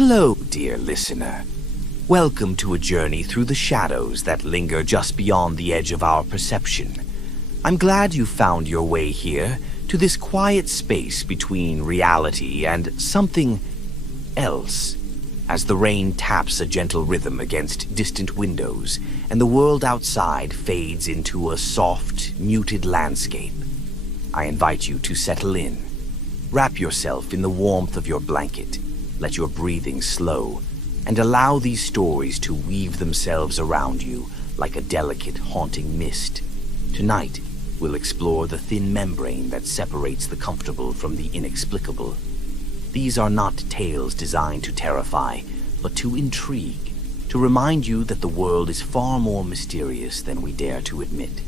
Hello, dear listener. Welcome to a journey through the shadows that linger just beyond the edge of our perception. I'm glad you found your way here to this quiet space between reality and something else. As the rain taps a gentle rhythm against distant windows and the world outside fades into a soft, muted landscape, I invite you to settle in. Wrap yourself in the warmth of your blanket, let your breathing slow, and allow these stories to weave themselves around you like a delicate, haunting mist. Tonight, we'll explore the thin membrane that separates the comfortable from the inexplicable. These are not tales designed to terrify, but to intrigue, to remind you that the world is far more mysterious than we dare to admit.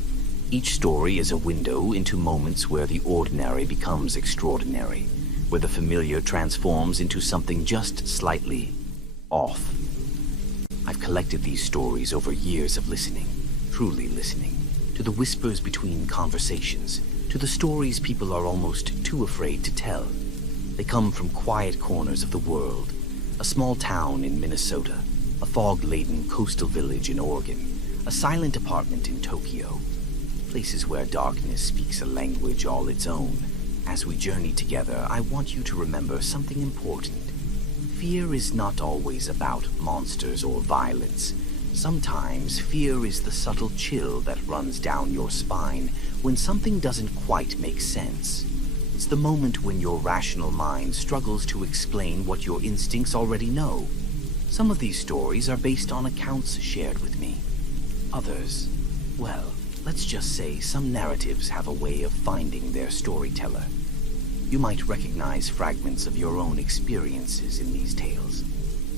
Each story is a window into moments where the ordinary becomes extraordinary, where the familiar transforms into something just slightly off. I've collected these stories over years of listening, truly listening, to the whispers between conversations, to the stories people are almost too afraid to tell. They come from quiet corners of the world, a small town in Minnesota, a fog-laden coastal village in Oregon, a silent apartment in Tokyo, places where darkness speaks a language all its own. As we journey together, I want you to remember something important. Fear is not always about monsters or violence. Sometimes fear is the subtle chill that runs down your spine when something doesn't quite make sense. It's the moment when your rational mind struggles to explain what your instincts already know. Some of these stories are based on accounts shared with me. Others, well, let's just say some narratives have a way of finding their storyteller. You might recognize fragments of your own experiences in these tales.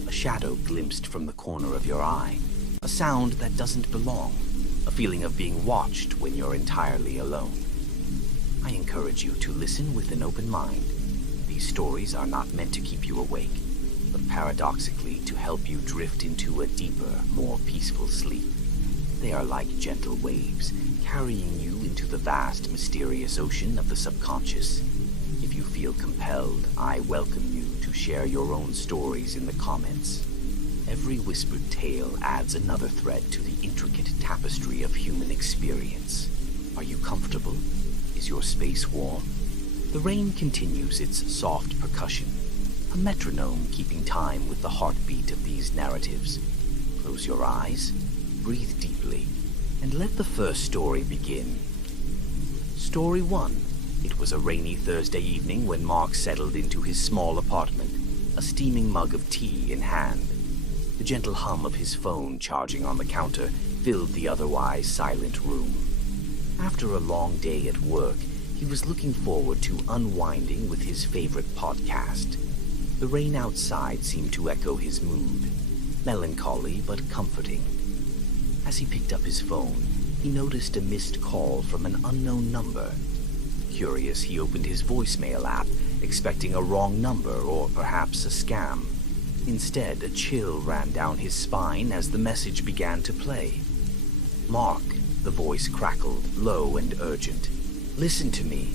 A shadow glimpsed from the corner of your eye, a sound that doesn't belong, a feeling of being watched when you're entirely alone. I encourage you to listen with an open mind. These stories are not meant to keep you awake, but paradoxically to help you drift into a deeper, more peaceful sleep. They are like gentle waves, carrying you into the vast, mysterious ocean of the subconscious. If you feel compelled, I welcome you to share your own stories in the comments. Every whispered tale adds another thread to the intricate tapestry of human experience. Are you comfortable? Is your space warm? The rain continues its soft percussion, a metronome keeping time with the heartbeat of these narratives. Close your eyes, breathe deeply, and let the first story begin. Story 1. It was a rainy Thursday evening when Mark settled into his small apartment, a steaming mug of tea in hand. The gentle hum of his phone charging on the counter filled the otherwise silent room. After a long day at work, he was looking forward to unwinding with his favorite podcast. The rain outside seemed to echo his mood, melancholy but comforting. As he picked up his phone, he noticed a missed call from an unknown number. Curious, he opened his voicemail app, expecting a wrong number or perhaps a scam. Instead, a chill ran down his spine as the message began to play. "Mark," the voice crackled, low and urgent. "Listen to me.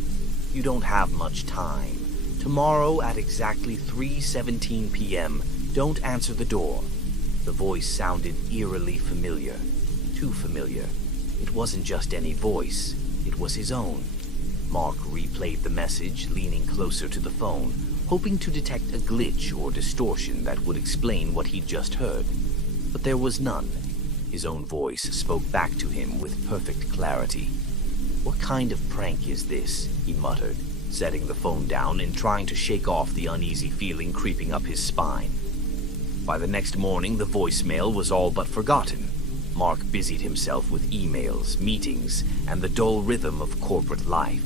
You don't have much time. Tomorrow at exactly 3:17 p.m., don't answer the door." The voice sounded eerily familiar. Too familiar. It wasn't just any voice. It was his own. Mark replayed the message, leaning closer to the phone, hoping to detect a glitch or distortion that would explain what he'd just heard. But there was none. His own voice spoke back to him with perfect clarity. "What kind of prank is this?" he muttered, setting the phone down and trying to shake off the uneasy feeling creeping up his spine. By the next morning, the voicemail was all but forgotten. Mark busied himself with emails, meetings, and the dull rhythm of corporate life.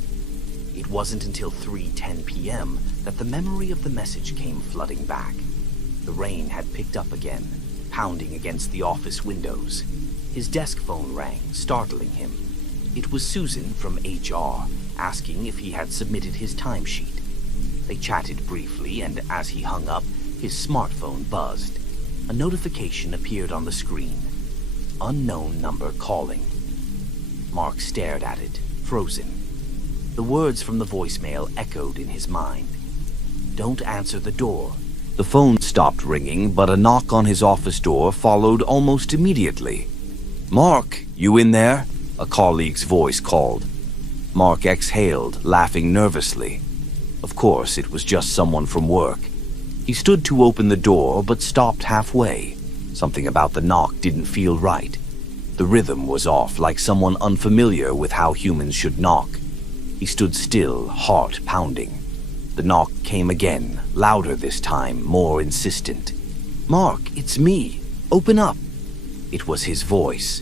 It wasn't until 3:10 p.m. that the memory of the message came flooding back. The rain had picked up again, pounding against the office windows. His desk phone rang, startling him. It was Susan from HR, asking if he had submitted his timesheet. They chatted briefly, and as he hung up, his smartphone buzzed. A notification appeared on the screen. Unknown number calling. Mark stared at it, frozen. The words from the voicemail echoed in his mind. "Don't answer the door. The phone stopped ringing, but a knock on his office door followed almost immediately. "Mark, you in there?" a colleague's voice called. Mark exhaled, laughing nervously. Of course, it was just someone from work. He stood to open the door, but stopped halfway. Something about the knock didn't feel right. The rhythm was off, like someone unfamiliar with how humans should knock. He stood still, heart pounding. The knock came again, louder this time, more insistent. "Mark, it's me. Open up." It was his voice.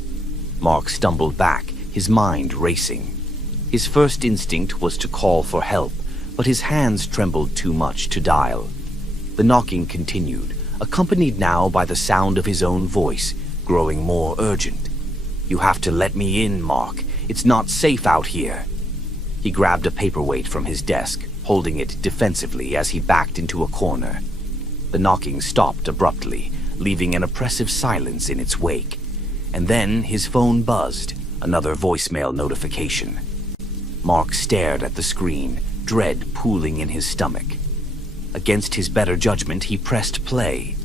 Mark stumbled back, his mind racing. His first instinct was to call for help, but his hands trembled too much to dial. The knocking continued, accompanied now by the sound of his own voice, growing more urgent. "You have to let me in, Mark. It's not safe out here." He grabbed a paperweight from his desk, holding it defensively as he backed into a corner. The knocking stopped abruptly, leaving an oppressive silence in its wake. And then his phone buzzed, another voicemail notification. Mark stared at the screen, dread pooling in his stomach. Against his better judgment, he pressed play.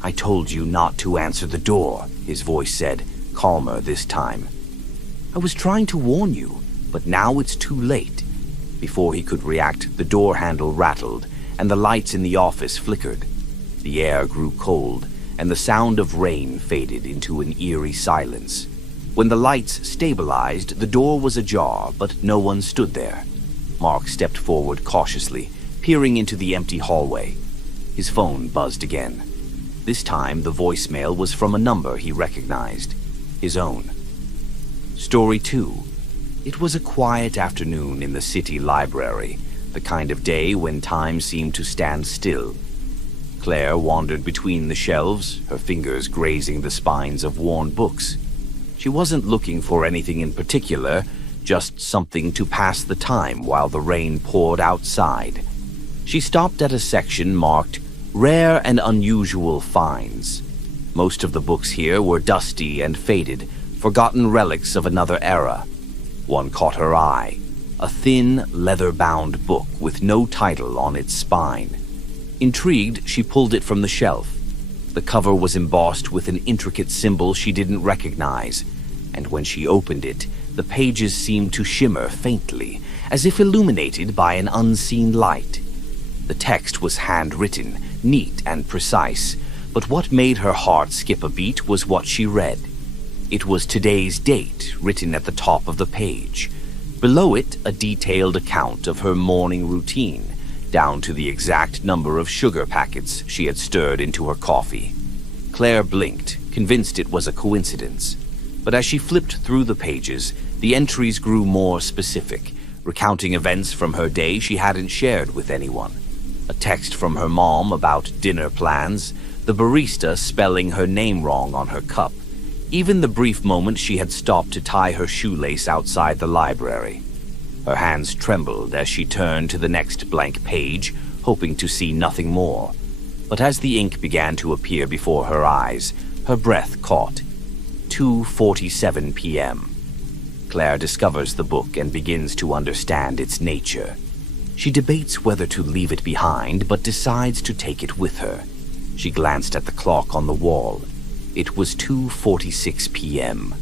"I told you not to answer the door," his voice said, calmer this time. "I was trying to warn you, but now it's too late." Before he could react, the door handle rattled, and the lights in the office flickered. The air grew cold, and the sound of rain faded into an eerie silence. When the lights stabilized, the door was ajar, but no one stood there. Mark stepped forward cautiously, peering into the empty hallway. His phone buzzed again. This time, the voicemail was from a number he recognized. His own. Story 2. It was a quiet afternoon in the city library, the kind of day when time seemed to stand still. Claire wandered between the shelves, her fingers grazing the spines of worn books. She wasn't looking for anything in particular, just something to pass the time while the rain poured outside. She stopped at a section marked Rare and Unusual Finds. Most of the books here were dusty and faded, forgotten relics of another era. One caught her eye, a thin, leather-bound book with no title on its spine. Intrigued, she pulled it from the shelf. The cover was embossed with an intricate symbol she didn't recognize, and when she opened it, the pages seemed to shimmer faintly, as if illuminated by an unseen light. The text was handwritten, neat and precise, but what made her heart skip a beat was what she read. It was today's date written at the top of the page. Below it, a detailed account of her morning routine, down to the exact number of sugar packets she had stirred into her coffee. Claire blinked, convinced it was a coincidence. But as she flipped through the pages, the entries grew more specific, recounting events from her day she hadn't shared with anyone. A text from her mom about dinner plans, the barista spelling her name wrong on her cup, even the brief moment she had stopped to tie her shoelace outside the library. Her hands trembled as she turned to the next blank page, hoping to see nothing more. But as the ink began to appear before her eyes, her breath caught. 2:47 p.m. Claire discovers the book and begins to understand its nature. She debates whether to leave it behind, but decides to take it with her. She glanced at the clock on the wall. It was 2:46 p.m.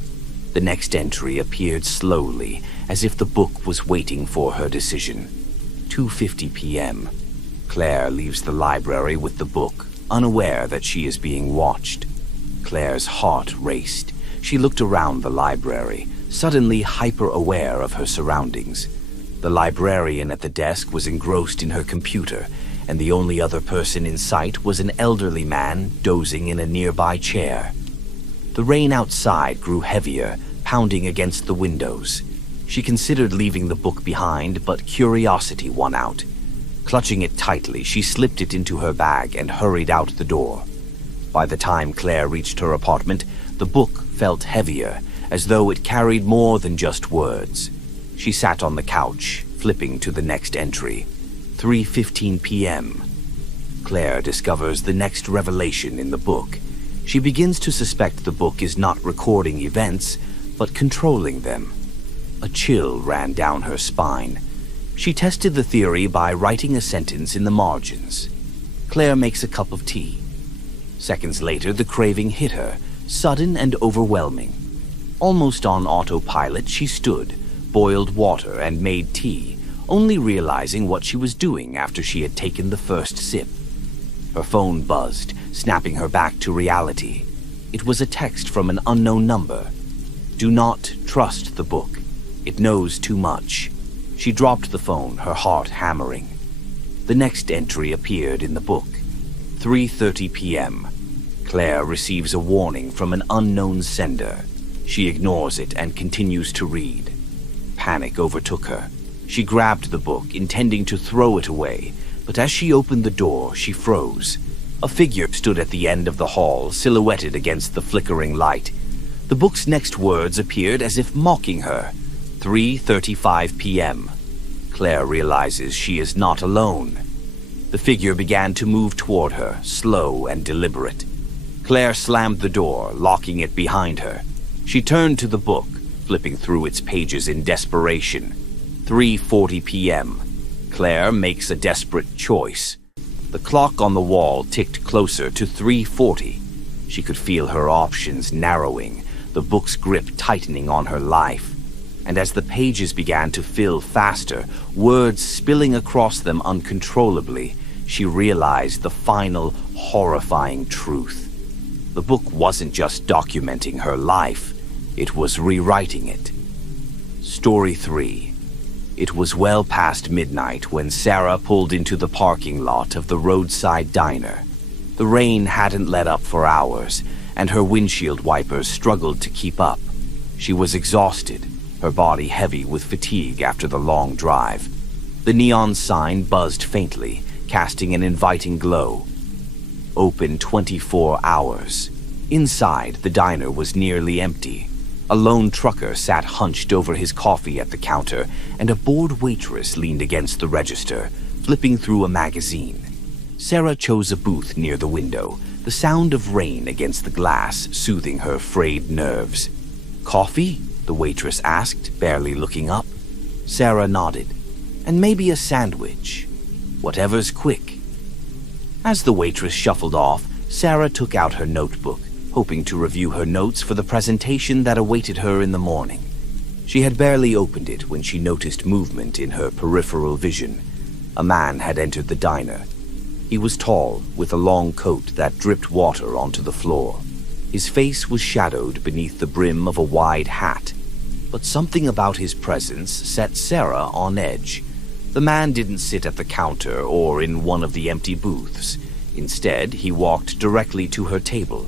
The next entry appeared slowly, as if the book was waiting for her decision. 2:50 p.m. Claire leaves the library with the book, unaware that she is being watched. Claire's heart raced. She looked around the library, suddenly hyper-aware of her surroundings. The librarian at the desk was engrossed in her computer, and the only other person in sight was an elderly man dozing in a nearby chair. The rain outside grew heavier, pounding against the windows. She considered leaving the book behind, but curiosity won out. Clutching it tightly, she slipped it into her bag and hurried out the door. By the time Claire reached her apartment, the book felt heavier, as though it carried more than just words. She sat on the couch, flipping to the next entry. 3:15 p.m. Claire discovers the next revelation in the book. She begins to suspect the book is not recording events, but controlling them. A chill ran down her spine. She tested the theory by writing a sentence in the margins. Claire makes a cup of tea. Seconds later, the craving hit her, sudden and overwhelming. Almost on autopilot, she stood, boiled water, and made tea, only realizing what she was doing after she had taken the first sip. Her phone buzzed, snapping her back to reality. It was a text from an unknown number. "Do not trust the book. It knows too much." She dropped the phone, her heart hammering. The next entry appeared in the book. 3:30 p.m. Claire receives a warning from an unknown sender. She ignores it and continues to read. Panic overtook her. She grabbed the book, intending to throw it away, but as she opened the door, she froze. A figure stood at the end of the hall, silhouetted against the flickering light. The book's next words appeared as if mocking her. 3:35 p.m. Claire realizes she is not alone. The figure began to move toward her, slow and deliberate. Claire slammed the door, locking it behind her. She turned to the book, flipping through its pages in desperation. 3:40 p.m. Claire makes a desperate choice. The clock on the wall ticked closer to 3:40. She could feel her options narrowing, the book's grip tightening on her life. And as the pages began to fill faster, words spilling across them uncontrollably, she realized the final, horrifying truth. The book wasn't just documenting her life, it was rewriting it. Story 3. It was well past midnight when Sarah pulled into the parking lot of the roadside diner. The rain hadn't let up for hours, and her windshield wipers struggled to keep up. She was exhausted, her body heavy with fatigue after the long drive. The neon sign buzzed faintly, casting an inviting glow. Open 24 hours. Inside, the diner was nearly empty. A lone trucker sat hunched over his coffee at the counter, and a bored waitress leaned against the register, flipping through a magazine. Sarah chose a booth near the window, the sound of rain against the glass soothing her frayed nerves. "Coffee?" the waitress asked, barely looking up. Sarah nodded. "And maybe a sandwich. Whatever's quick." As the waitress shuffled off, Sarah took out her notebook, hoping to review her notes for the presentation that awaited her in the morning. She had barely opened it when she noticed movement in her peripheral vision. A man had entered the diner. He was tall, with a long coat that dripped water onto the floor. His face was shadowed beneath the brim of a wide hat, but something about his presence set Sarah on edge. The man didn't sit at the counter or in one of the empty booths. Instead, he walked directly to her table.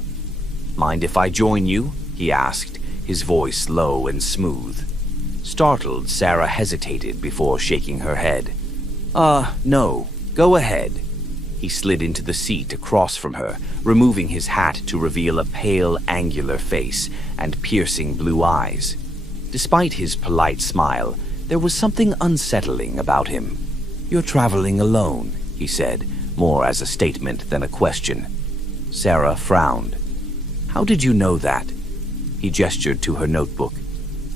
"Mind if I join you?" he asked, his voice low and smooth. Startled, Sarah hesitated before shaking her head. No, go ahead." He slid into the seat across from her, removing his hat to reveal a pale, angular face and piercing blue eyes. Despite his polite smile, there was something unsettling about him. "You're traveling alone," he said, more as a statement than a question. Sarah frowned. "How did you know that?" He gestured to her notebook.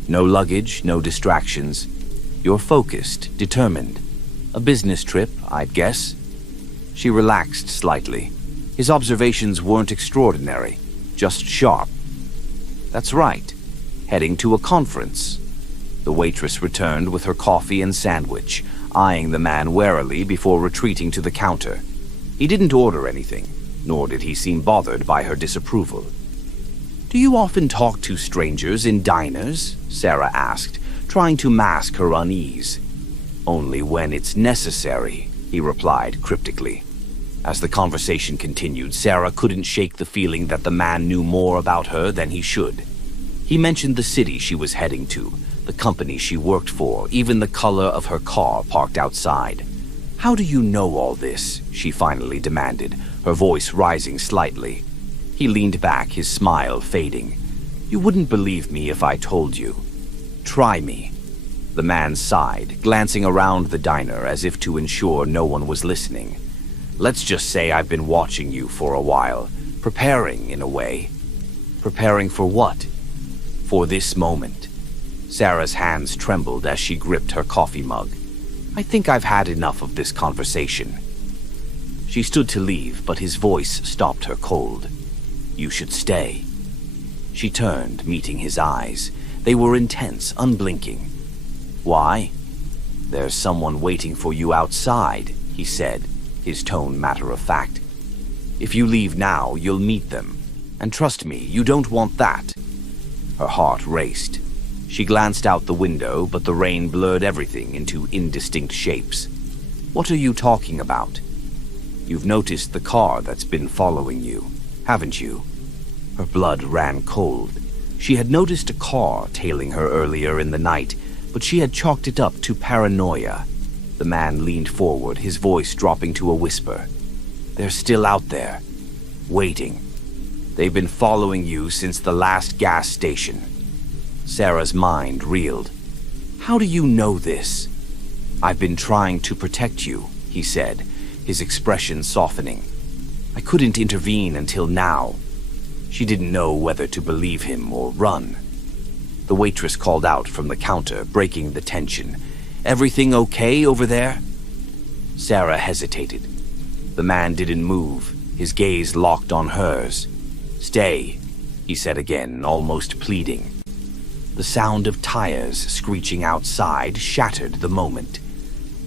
"No luggage, no distractions. You're focused, determined. A business trip, I'd guess." She relaxed slightly. His observations weren't extraordinary, just sharp. "That's right. Heading to a conference." The waitress returned with her coffee and sandwich, eyeing the man warily before retreating to the counter. He didn't order anything, nor did he seem bothered by her disapproval. "Do you often talk to strangers in diners?" Sarah asked, trying to mask her unease. "Only when it's necessary," he replied cryptically. As the conversation continued, Sarah couldn't shake the feeling that the man knew more about her than he should. He mentioned the city she was heading to, the company she worked for, even the color of her car parked outside. "How do you know all this?" she finally demanded, her voice rising slightly. He leaned back, his smile fading. "You wouldn't believe me if I told you. Try me." The man sighed, glancing around the diner as if to ensure no one was listening. "Let's just say I've been watching you for a while, preparing in a way." "Preparing for what?" "For this moment." Sarah's hands trembled as she gripped her coffee mug. "I think I've had enough of this conversation." She stood to leave, but his voice stopped her cold. "You should stay." She turned, meeting his eyes. They were intense, unblinking. "Why?" "There's someone waiting for you outside," he said, his tone matter-of-fact. "If you leave now, you'll meet them. And trust me, you don't want that." Her heart raced. She glanced out the window, but the rain blurred everything into indistinct shapes. "What are you talking about?" "You've noticed the car that's been following you, haven't you?" Her blood ran cold. She had noticed a car tailing her earlier in the night, but she had chalked it up to paranoia. The man leaned forward, his voice dropping to a whisper. "They're still out there, waiting. They've been following you since the last gas station." Sarah's mind reeled. "How do you know this?" "I've been trying to protect you," he said, his expression softening. "I couldn't intervene until now." She didn't know whether to believe him or run. The waitress called out from the counter, breaking the tension. "Everything okay over there?" Sarah hesitated. The man didn't move, his gaze locked on hers. "Stay," he said again, almost pleading. The sound of tires screeching outside shattered the moment.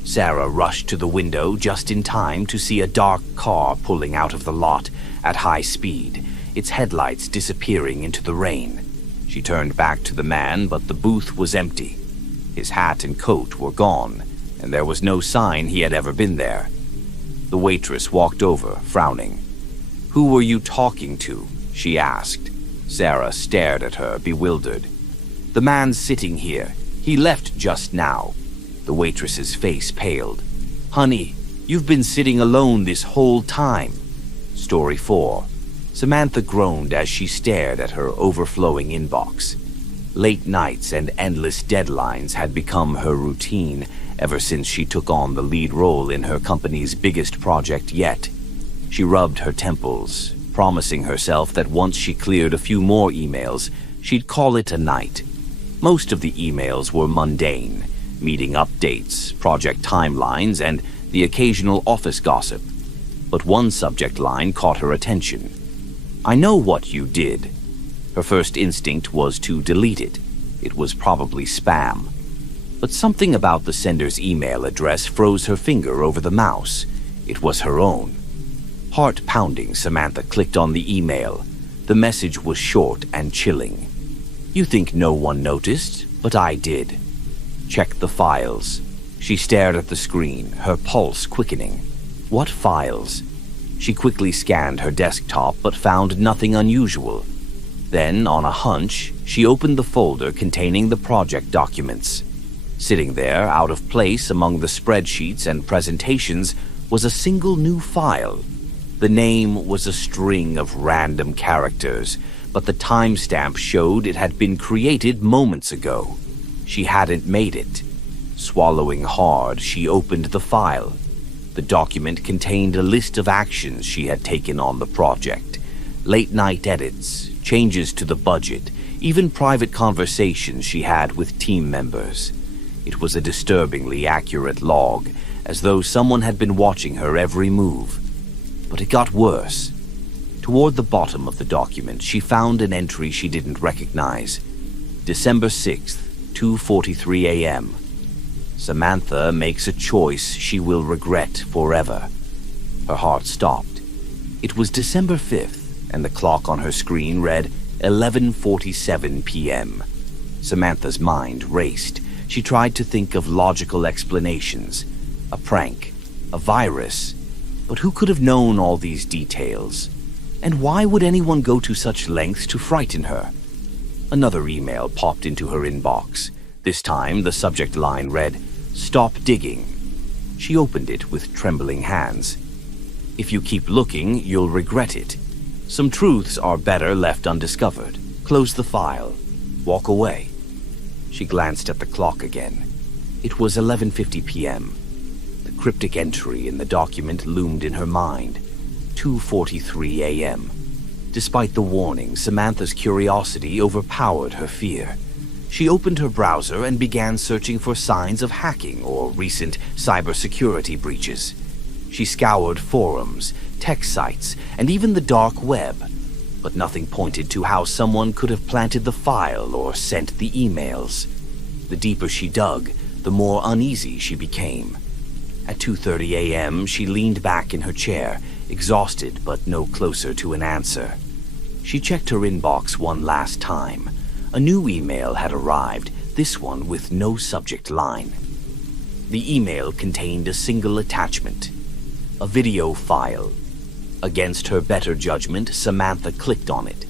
Sarah rushed to the window just in time to see a dark car pulling out of the lot at high speed, its headlights disappearing into the rain. She turned back to the man, but the booth was empty. His hat and coat were gone, and there was no sign he had ever been there. The waitress walked over, frowning. "Who were you talking to?" she asked. Sarah stared at her, bewildered. "The man sitting here. He left just now." The waitress's face paled. "Honey, you've been sitting alone this whole time." Story 4. Samantha groaned as she stared at her overflowing inbox. Late nights and endless deadlines had become her routine ever since she took on the lead role in her company's biggest project yet. She rubbed her temples, promising herself that once she cleared a few more emails, she'd call it a night. Most of the emails were mundane, meeting updates, project timelines, and the occasional office gossip. But one subject line caught her attention. "I know what you did." Her first instinct was to delete it. It was probably spam. But something about the sender's email address froze her finger over the mouse. It was her own. Heart pounding, Samantha clicked on the email. The message was short and chilling. "You think no one noticed, but I did. Check the files." She stared at the screen, her pulse quickening. What files? She quickly scanned her desktop but found nothing unusual. Then, on a hunch, she opened the folder containing the project documents. Sitting there, out of place among the spreadsheets and presentations, was a single new file. The name was a string of random characters, but the timestamp showed it had been created moments ago. She hadn't made it. Swallowing hard, she opened the file. The document contained a list of actions she had taken on the project. Late-night edits, changes to the budget, even private conversations she had with team members. It was a disturbingly accurate log, as though someone had been watching her every move. But it got worse. Toward the bottom of the document, she found an entry she didn't recognize. December 6th, 2:43 a.m. Samantha makes a choice she will regret forever. Her heart stopped. It was December 5th, and the clock on her screen read 11:47 p.m. Samantha's mind raced. She tried to think of logical explanations. A prank, a virus. But who could have known all these details? And why would anyone go to such lengths to frighten her? Another email popped into her inbox. This time, the subject line read, "Stop digging." She opened it with trembling hands. "If you keep looking, you'll regret it. Some truths are better left undiscovered. Close the file. Walk away." She glanced at the clock again. It was 11:50 p.m. The cryptic entry in the document loomed in her mind. 2:43 a.m. Despite the warning, Samantha's curiosity overpowered her fear. She opened her browser and began searching for signs of hacking or recent cybersecurity breaches. She scoured forums, tech sites, and even the dark web, but nothing pointed to how someone could have planted the file or sent the emails. The deeper she dug, the more uneasy she became. At 2:30 a.m., she leaned back in her chair, exhausted but no closer to an answer. She checked her inbox one last time. A new email had arrived, this one with no subject line. The email contained a single attachment, a video file. Against her better judgment, Samantha clicked on it.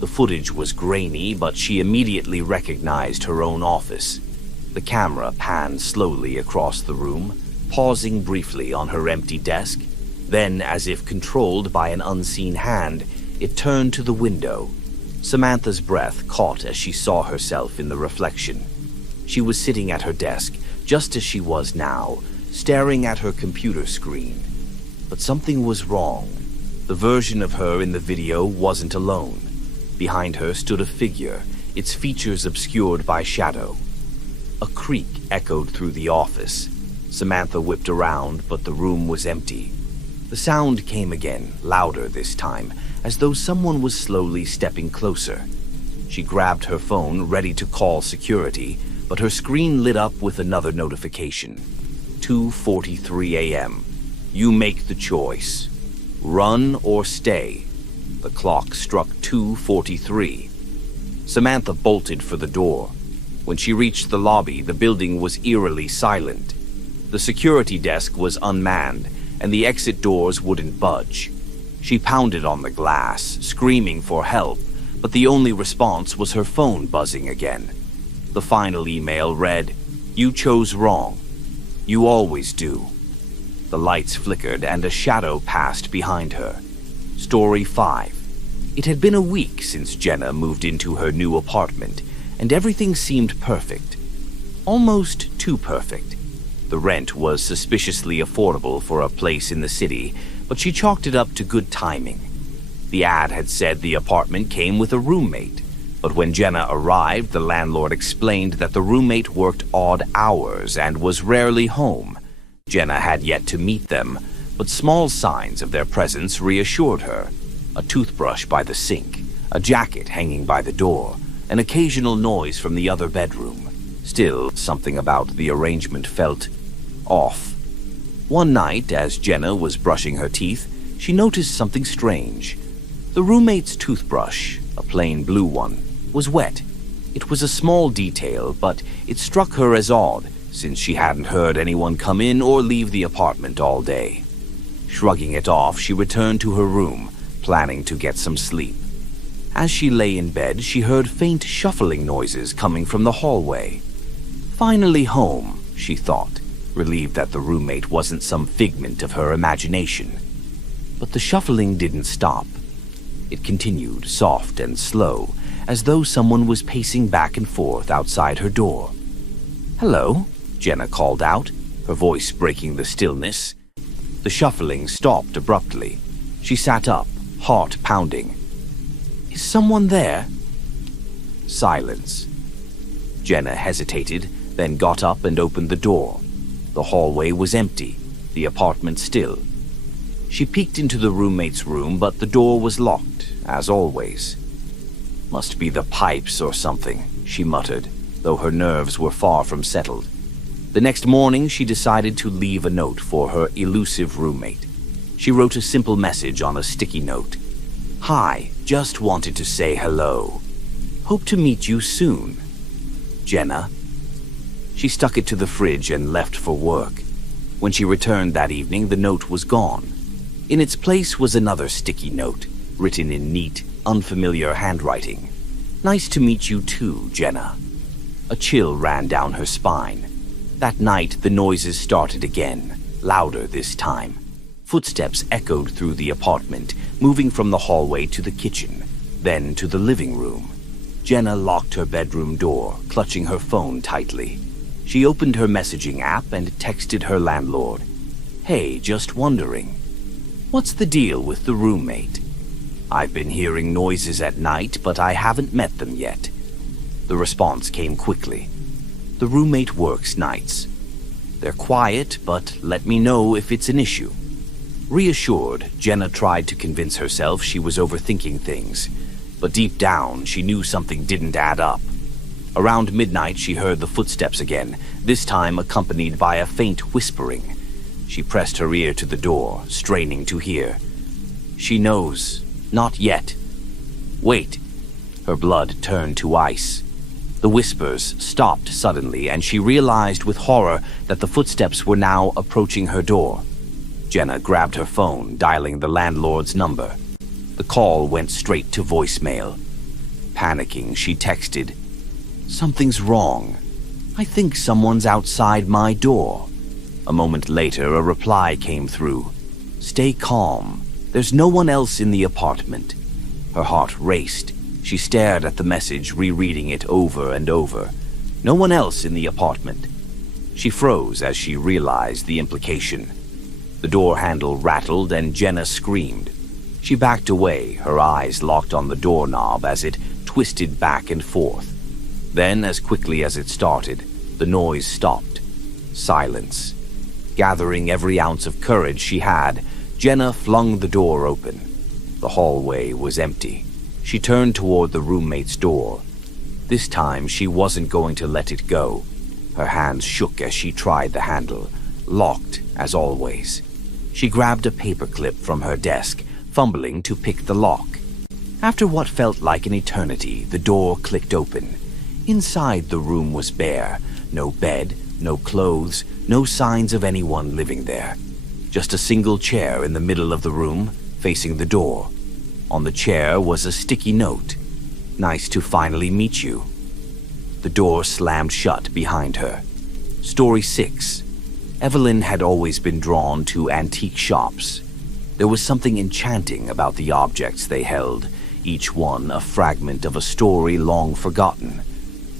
The footage was grainy, but she immediately recognized her own office. The camera panned slowly across the room, pausing briefly on her empty desk. Then, as if controlled by an unseen hand, it turned to the window. Samantha's breath caught as she saw herself in the reflection. She was sitting at her desk, just as she was now, staring at her computer screen. But something was wrong. The version of her in the video wasn't alone. Behind her stood a figure, its features obscured by shadow. A creak echoed through the office. Samantha whipped around, but the room was empty. The sound came again, louder this time, as though someone was slowly stepping closer. She grabbed her phone, ready to call security, but her screen lit up with another notification. 2:43 a.m. You make the choice. Run or stay. The clock struck 2:43. Samantha bolted for the door. When she reached the lobby, the building was eerily silent. The security desk was unmanned, and the exit doors wouldn't budge. She pounded on the glass, screaming for help, but the only response was her phone buzzing again. The final email read, "You chose wrong. You always do." The lights flickered and a shadow passed behind her. Story 5. It had been a week since Jenna moved into her new apartment, and everything seemed perfect. Almost too perfect. The rent was suspiciously affordable for a place in the city, but she chalked it up to good timing. The ad had said the apartment came with a roommate, but when Jenna arrived, the landlord explained that the roommate worked odd hours and was rarely home. Jenna had yet to meet them, but small signs of their presence reassured her. A toothbrush by the sink, a jacket hanging by the door, an occasional noise from the other bedroom. Still, something about the arrangement felt off. One night, as Jenna was brushing her teeth, she noticed something strange. The roommate's toothbrush, a plain blue one, was wet. It was a small detail, but it struck her as odd, since she hadn't heard anyone come in or leave the apartment all day. Shrugging it off, she returned to her room, planning to get some sleep. As she lay in bed, she heard faint shuffling noises coming from the hallway. Finally home, she thought, relieved that the roommate wasn't some figment of her imagination. But the shuffling didn't stop. It continued, soft and slow, as though someone was pacing back and forth outside her door. "Hello," Jenna called out, her voice breaking the stillness. The shuffling stopped abruptly. She sat up, heart pounding. "Is someone there?" Silence. Jenna hesitated, then got up and opened the door. The hallway was empty, the apartment still. She peeked into the roommate's room, but the door was locked, as always. "Must be the pipes or something," she muttered, though her nerves were far from settled. The next morning, she decided to leave a note for her elusive roommate. She wrote a simple message on a sticky note. "Hi, just wanted to say hello. Hope to meet you soon. Jenna." She stuck it to the fridge and left for work. When she returned that evening, the note was gone. In its place was another sticky note, written in neat, unfamiliar handwriting. "Nice to meet you too, Jenna." A chill ran down her spine. That night, the noises started again, louder this time. Footsteps echoed through the apartment, moving from the hallway to the kitchen, then to the living room. Jenna locked her bedroom door, clutching her phone tightly. She opened her messaging app and texted her landlord. "Hey, just wondering. What's the deal with the roommate? I've been hearing noises at night, but I haven't met them yet." The response came quickly. "The roommate works nights. They're quiet, but let me know if it's an issue." Reassured, Jenna tried to convince herself she was overthinking things, but deep down she knew something didn't add up. Around midnight she heard the footsteps again, this time accompanied by a faint whispering. She pressed her ear to the door, straining to hear. She knows. Not yet. Wait. Her blood turned to ice. The whispers stopped suddenly, and she realized with horror that the footsteps were now approaching her door. Jenna grabbed her phone, dialing the landlord's number. The call went straight to voicemail. Panicking, she texted, "Something's wrong. I think someone's outside my door." A moment later, a reply came through. "Stay calm. There's no one else in the apartment." Her heart raced. She stared at the message, rereading it over and over. No one else in the apartment. She froze as she realized the implication. The door handle rattled and Jenna screamed. She backed away, her eyes locked on the doorknob as it twisted back and forth. Then, as quickly as it started, the noise stopped. Silence. Gathering every ounce of courage she had, Jenna flung the door open. The hallway was empty. She turned toward the roommate's door. This time, she wasn't going to let it go. Her hands shook as she tried the handle, locked as always. She grabbed a paperclip from her desk, fumbling to pick the lock. After what felt like an eternity, the door clicked open. Inside, the room was bare. No bed, no clothes, no signs of anyone living there. Just a single chair in the middle of the room, facing the door. On the chair was a sticky note. "Nice to finally meet you." The door slammed shut behind her. Story 6. Evelyn had always been drawn to antique shops. There was something enchanting about the objects they held, each one a fragment of a story long forgotten.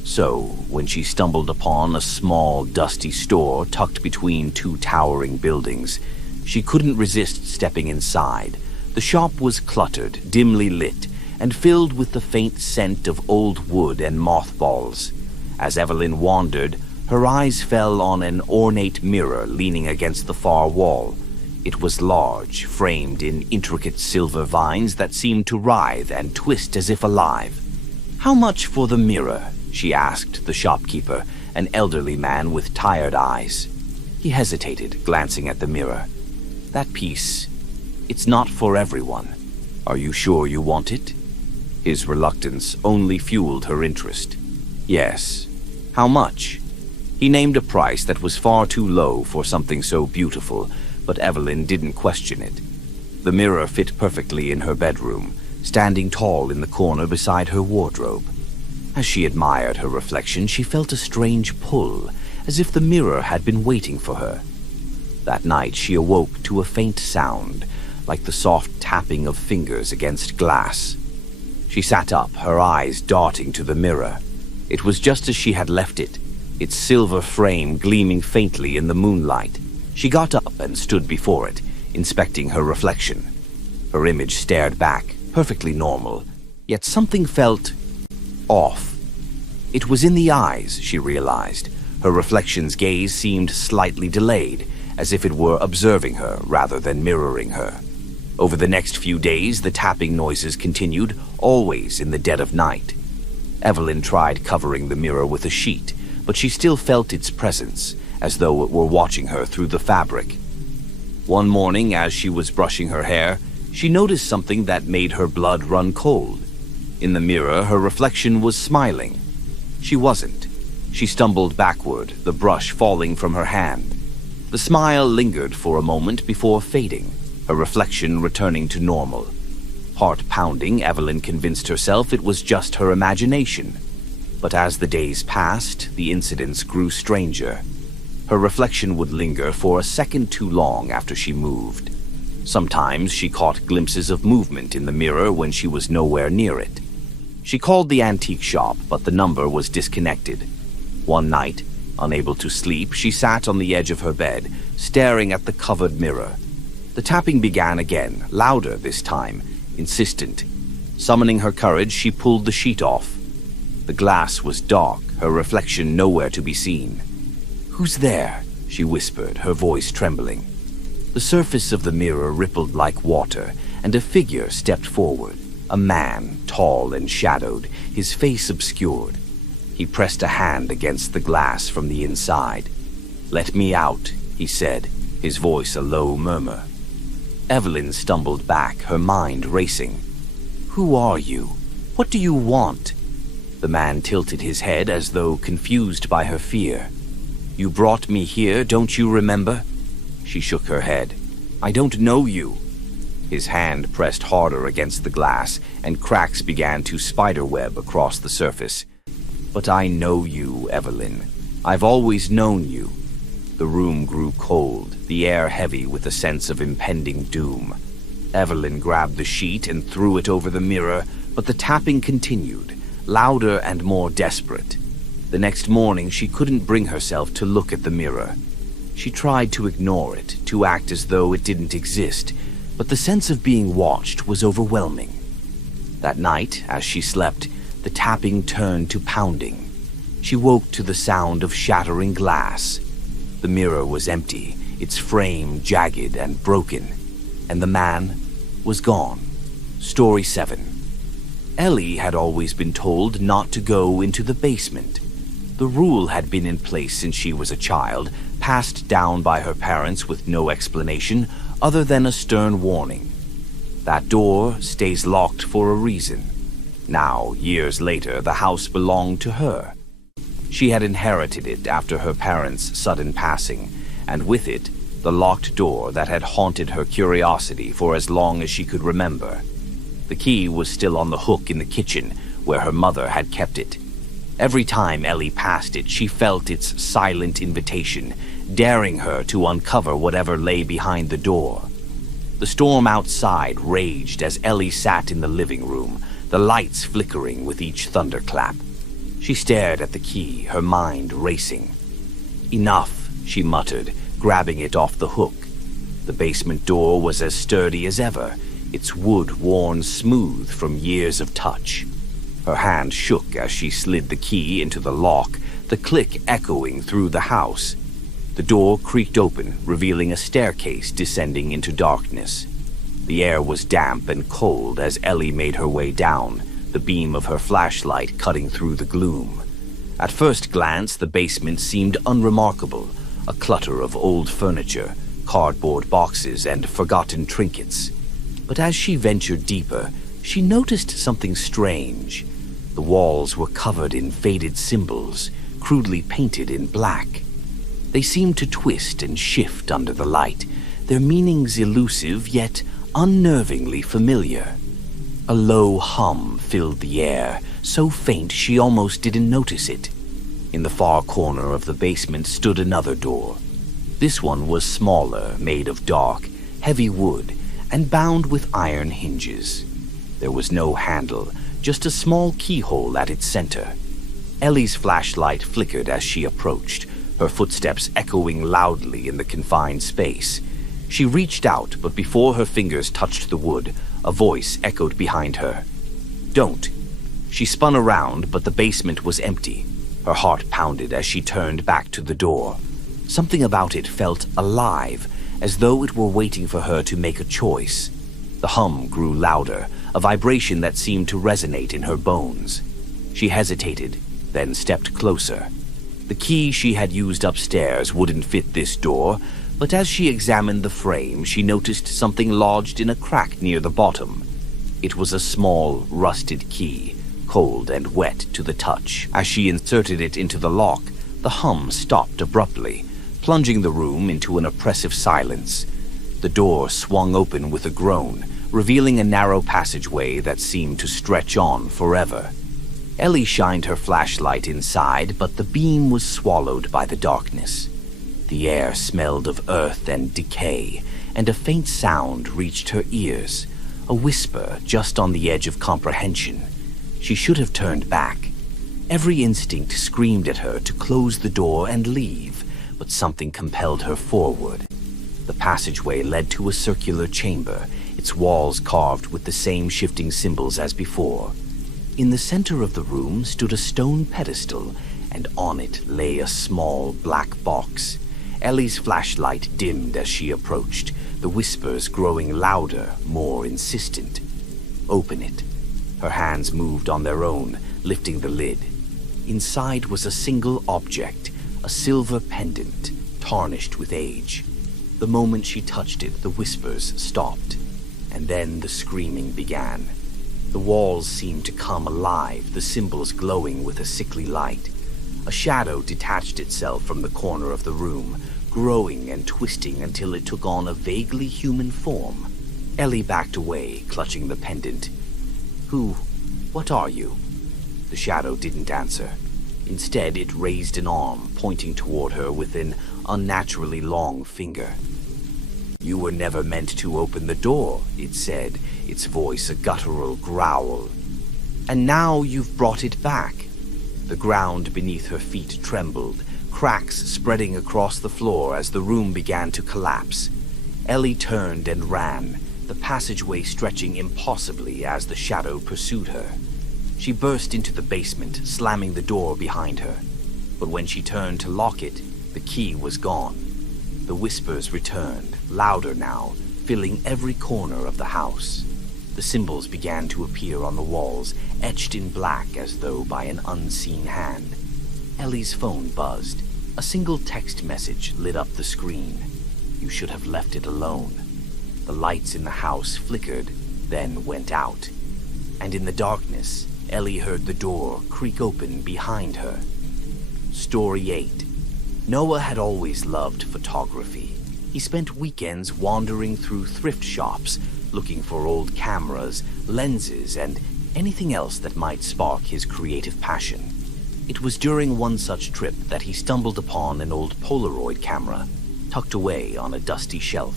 So, when she stumbled upon a small, dusty store tucked between two towering buildings, she couldn't resist stepping inside. The shop was cluttered, dimly lit, and filled with the faint scent of old wood and mothballs. As Evelyn wandered, her eyes fell on an ornate mirror leaning against the far wall. It was large, framed in intricate silver vines that seemed to writhe and twist as if alive. "How much for the mirror?" she asked the shopkeeper, an elderly man with tired eyes. He hesitated, glancing at the mirror. "That piece, it's not for everyone. Are you sure you want it?" His reluctance only fueled her interest. "Yes. How much?" He named a price that was far too low for something so beautiful, but Evelyn didn't question it. The mirror fit perfectly in her bedroom, standing tall in the corner beside her wardrobe. As she admired her reflection, she felt a strange pull, as if the mirror had been waiting for her. That night she awoke to a faint sound, like the soft tapping of fingers against glass. She sat up, her eyes darting to the mirror. It was just as she had left it, its silver frame gleaming faintly in the moonlight. She got up and stood before it, inspecting her reflection. Her image stared back, perfectly normal, yet something felt off. It was in the eyes, she realized. Her reflection's gaze seemed slightly delayed, as if it were observing her rather than mirroring her. Over the next few days, the tapping noises continued, always in the dead of night. Evelyn tried covering the mirror with a sheet, but she still felt its presence, as though it were watching her through the fabric. One morning, as she was brushing her hair, she noticed something that made her blood run cold. In the mirror, her reflection was smiling. She wasn't. She stumbled backward, the brush falling from her hand. The smile lingered for a moment before fading, her reflection returning to normal. Heart pounding, Evelyn convinced herself it was just her imagination. But as the days passed, the incidents grew stranger. Her reflection would linger for a second too long after she moved. Sometimes she caught glimpses of movement in the mirror when she was nowhere near it. She called the antique shop, but the number was disconnected. One night, unable to sleep, she sat on the edge of her bed, staring at the covered mirror. The tapping began again, louder this time, insistent. Summoning her courage, she pulled the sheet off. The glass was dark, her reflection nowhere to be seen. "Who's there?" she whispered, her voice trembling. The surface of the mirror rippled like water, and a figure stepped forward, a man, tall and shadowed, his face obscured. He pressed a hand against the glass from the inside. "Let me out," he said, his voice a low murmur. Evelyn stumbled back, her mind racing. "Who are you? What do you want?" The man tilted his head as though confused by her fear. "You brought me here, don't you remember?" She shook her head. "I don't know you." His hand pressed harder against the glass, and cracks began to spiderweb across the surface. "But I know you, Evelyn. I've always known you." The room grew cold, the air heavy with a sense of impending doom. Evelyn grabbed the sheet and threw it over the mirror, but the tapping continued, louder and more desperate. The next morning, she couldn't bring herself to look at the mirror. She tried to ignore it, to act as though it didn't exist, but the sense of being watched was overwhelming. That night, as she slept, the tapping turned to pounding. She woke to the sound of shattering glass. The mirror was empty, its frame jagged and broken, and the man was gone. Story 7. Ellie had always been told not to go into the basement. The rule had been in place since she was a child, passed down by her parents with no explanation other than a stern warning. That door stays locked for a reason. Now, years later, the house belonged to her. She had inherited it after her parents' sudden passing, and with it, the locked door that had haunted her curiosity for as long as she could remember. The key was still on the hook in the kitchen, where her mother had kept it. Every time Ellie passed it, she felt its silent invitation, daring her to uncover whatever lay behind the door. The storm outside raged as Ellie sat in the living room, the lights flickering with each thunderclap. She stared at the key, her mind racing. "Enough," she muttered, grabbing it off the hook. The basement door was as sturdy as ever, its wood worn smooth from years of touch. Her hand shook as she slid the key into the lock, the click echoing through the house. The door creaked open, revealing a staircase descending into darkness. The air was damp and cold as Ellie made her way down, the beam of her flashlight cutting through the gloom. At first glance, the basement seemed unremarkable, a clutter of old furniture, cardboard boxes, and forgotten trinkets. But as she ventured deeper, she noticed something strange. The walls were covered in faded symbols, crudely painted in black. They seemed to twist and shift under the light, their meanings elusive yet unnervingly familiar. A low hum filled the air, so faint she almost didn't notice it. In the far corner of the basement stood another door. This one was smaller, made of dark, heavy wood, and bound with iron hinges. There was no handle, just a small keyhole at its center. Ellie's flashlight flickered as she approached, her footsteps echoing loudly in the confined space. She reached out, but before her fingers touched the wood, a voice echoed behind her. "Don't." She spun around, but the basement was empty. Her heart pounded as she turned back to the door. Something about it felt alive, as though it were waiting for her to make a choice. The hum grew louder, a vibration that seemed to resonate in her bones. She hesitated, then stepped closer. The key she had used upstairs wouldn't fit this door, but as she examined the frame, she noticed something lodged in a crack near the bottom. It was a small, rusted key, cold and wet to the touch. As she inserted it into the lock, the hum stopped abruptly, plunging the room into an oppressive silence. The door swung open with a groan, revealing a narrow passageway that seemed to stretch on forever. Ellie shined her flashlight inside, but the beam was swallowed by the darkness. The air smelled of earth and decay, and a faint sound reached her ears, a whisper just on the edge of comprehension. She should have turned back. Every instinct screamed at her to close the door and leave, but something compelled her forward. The passageway led to a circular chamber, its walls carved with the same shifting symbols as before. In the center of the room stood a stone pedestal, and on it lay a small black box. Ellie's flashlight dimmed as she approached, the whispers growing louder, more insistent. "Open it." Her hands moved on their own, lifting the lid. Inside was a single object, a silver pendant, tarnished with age. The moment she touched it, the whispers stopped, and then the screaming began. The walls seemed to come alive, the symbols glowing with a sickly light. A shadow detached itself from the corner of the room, growing and twisting until it took on a vaguely human form. Ellie backed away, clutching the pendant. What are you?" The shadow didn't answer. Instead, it raised an arm, pointing toward her with an unnaturally long finger. "You were never meant to open the door," it said, its voice a guttural growl. "And now you've brought it back." The ground beneath her feet trembled, cracks spreading across the floor as the room began to collapse. Ellie turned and ran, the passageway stretching impossibly as the shadow pursued her. She burst into the basement, slamming the door behind her. But when she turned to lock it, the key was gone. The whispers returned, louder now, filling every corner of the house. The symbols began to appear on the walls, etched in black as though by an unseen hand. Ellie's phone buzzed. A single text message lit up the screen. "You should have left it alone." The lights in the house flickered, then went out. And in the darkness, Ellie heard the door creak open behind her. Story 8. Noah had always loved photography. He spent weekends wandering through thrift shops, looking for old cameras, lenses, and anything else that might spark his creative passion. It was during one such trip that he stumbled upon an old Polaroid camera, tucked away on a dusty shelf.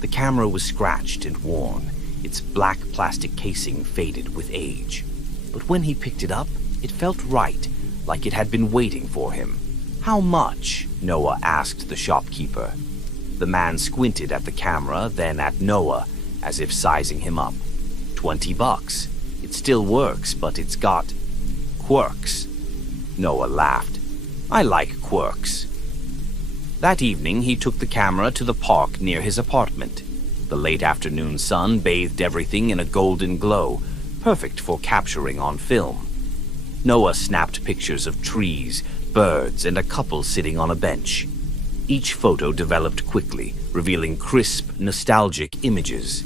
The camera was scratched and worn, its black plastic casing faded with age. But when he picked it up, it felt right, like it had been waiting for him. "How much?" Noah asked the shopkeeper. The man squinted at the camera, then at Noah, as if sizing him up. $20. It still works, but it's got quirks." Noah laughed. "I like quirks." That evening, he took the camera to the park near his apartment. The late afternoon sun bathed everything in a golden glow, perfect for capturing on film. Noah snapped pictures of trees, birds, and a couple sitting on a bench. Each photo developed quickly, revealing crisp, nostalgic images.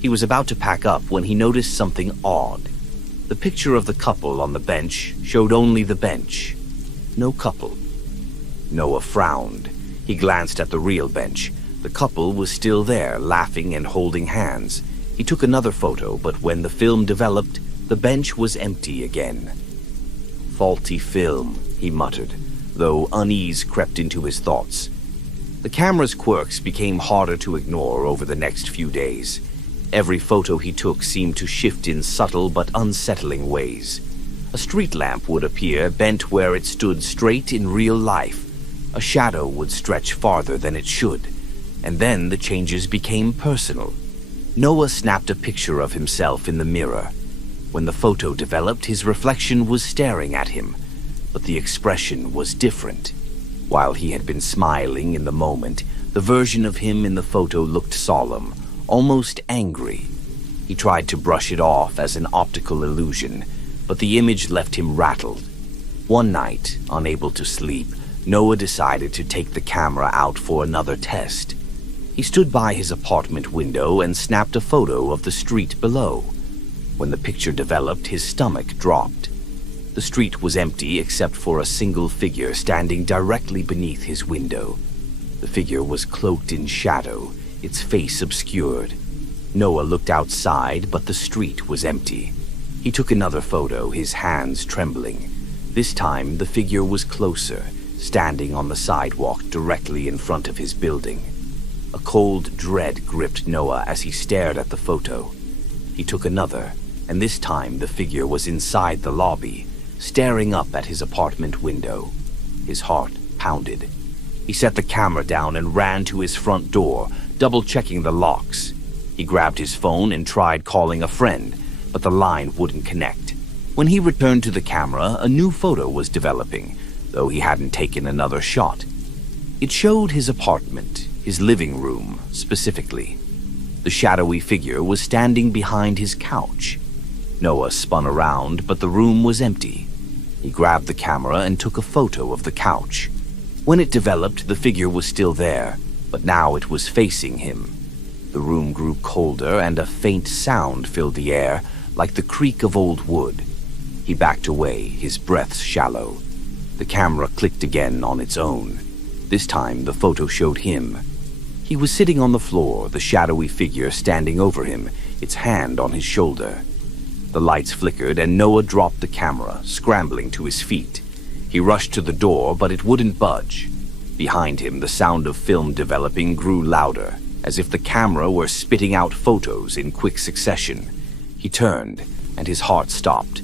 He was about to pack up when he noticed something odd. The picture of the couple on the bench showed only the bench. No couple. Noah frowned. He glanced at the real bench. The couple was still there, laughing and holding hands. He took another photo, but when the film developed, the bench was empty again. "Faulty film," he muttered, though unease crept into his thoughts. The camera's quirks became harder to ignore over the next few days. Every photo he took seemed to shift in subtle but unsettling ways. A street lamp would appear bent where it stood straight in real life. A shadow would stretch farther than it should. And then the changes became personal. Noah snapped a picture of himself in the mirror. When the photo developed, his reflection was staring at him, but the expression was different. While he had been smiling in the moment, the version of him in the photo looked solemn, almost angry. He tried to brush it off as an optical illusion, but the image left him rattled. One night, unable to sleep, Noah decided to take the camera out for another test. He stood by his apartment window and snapped a photo of the street below. When the picture developed, his stomach dropped. The street was empty except for a single figure standing directly beneath his window. The figure was cloaked in shadow, its face obscured. Noah looked outside, but the street was empty. He took another photo, his hands trembling. This time, the figure was closer, standing on the sidewalk directly in front of his building. A cold dread gripped Noah as he stared at the photo. He took another, and this time the figure was inside the lobby, staring up at his apartment window. His heart pounded. He set the camera down and ran to his front door, double-checking the locks. He grabbed his phone and tried calling a friend, but the line wouldn't connect. When he returned to the camera, a new photo was developing, though he hadn't taken another shot. It showed his apartment, his living room, specifically. The shadowy figure was standing behind his couch. Noah spun around, but the room was empty. He grabbed the camera and took a photo of the couch. When it developed, the figure was still there, but now it was facing him. The room grew colder and a faint sound filled the air, like the creak of old wood. He backed away, his breath shallow. The camera clicked again on its own. This time, the photo showed him. He was sitting on the floor, the shadowy figure standing over him, its hand on his shoulder. The lights flickered and Noah dropped the camera, scrambling to his feet. He rushed to the door, but it wouldn't budge. Behind him, the sound of film developing grew louder, as if the camera were spitting out photos in quick succession. He turned, and his heart stopped.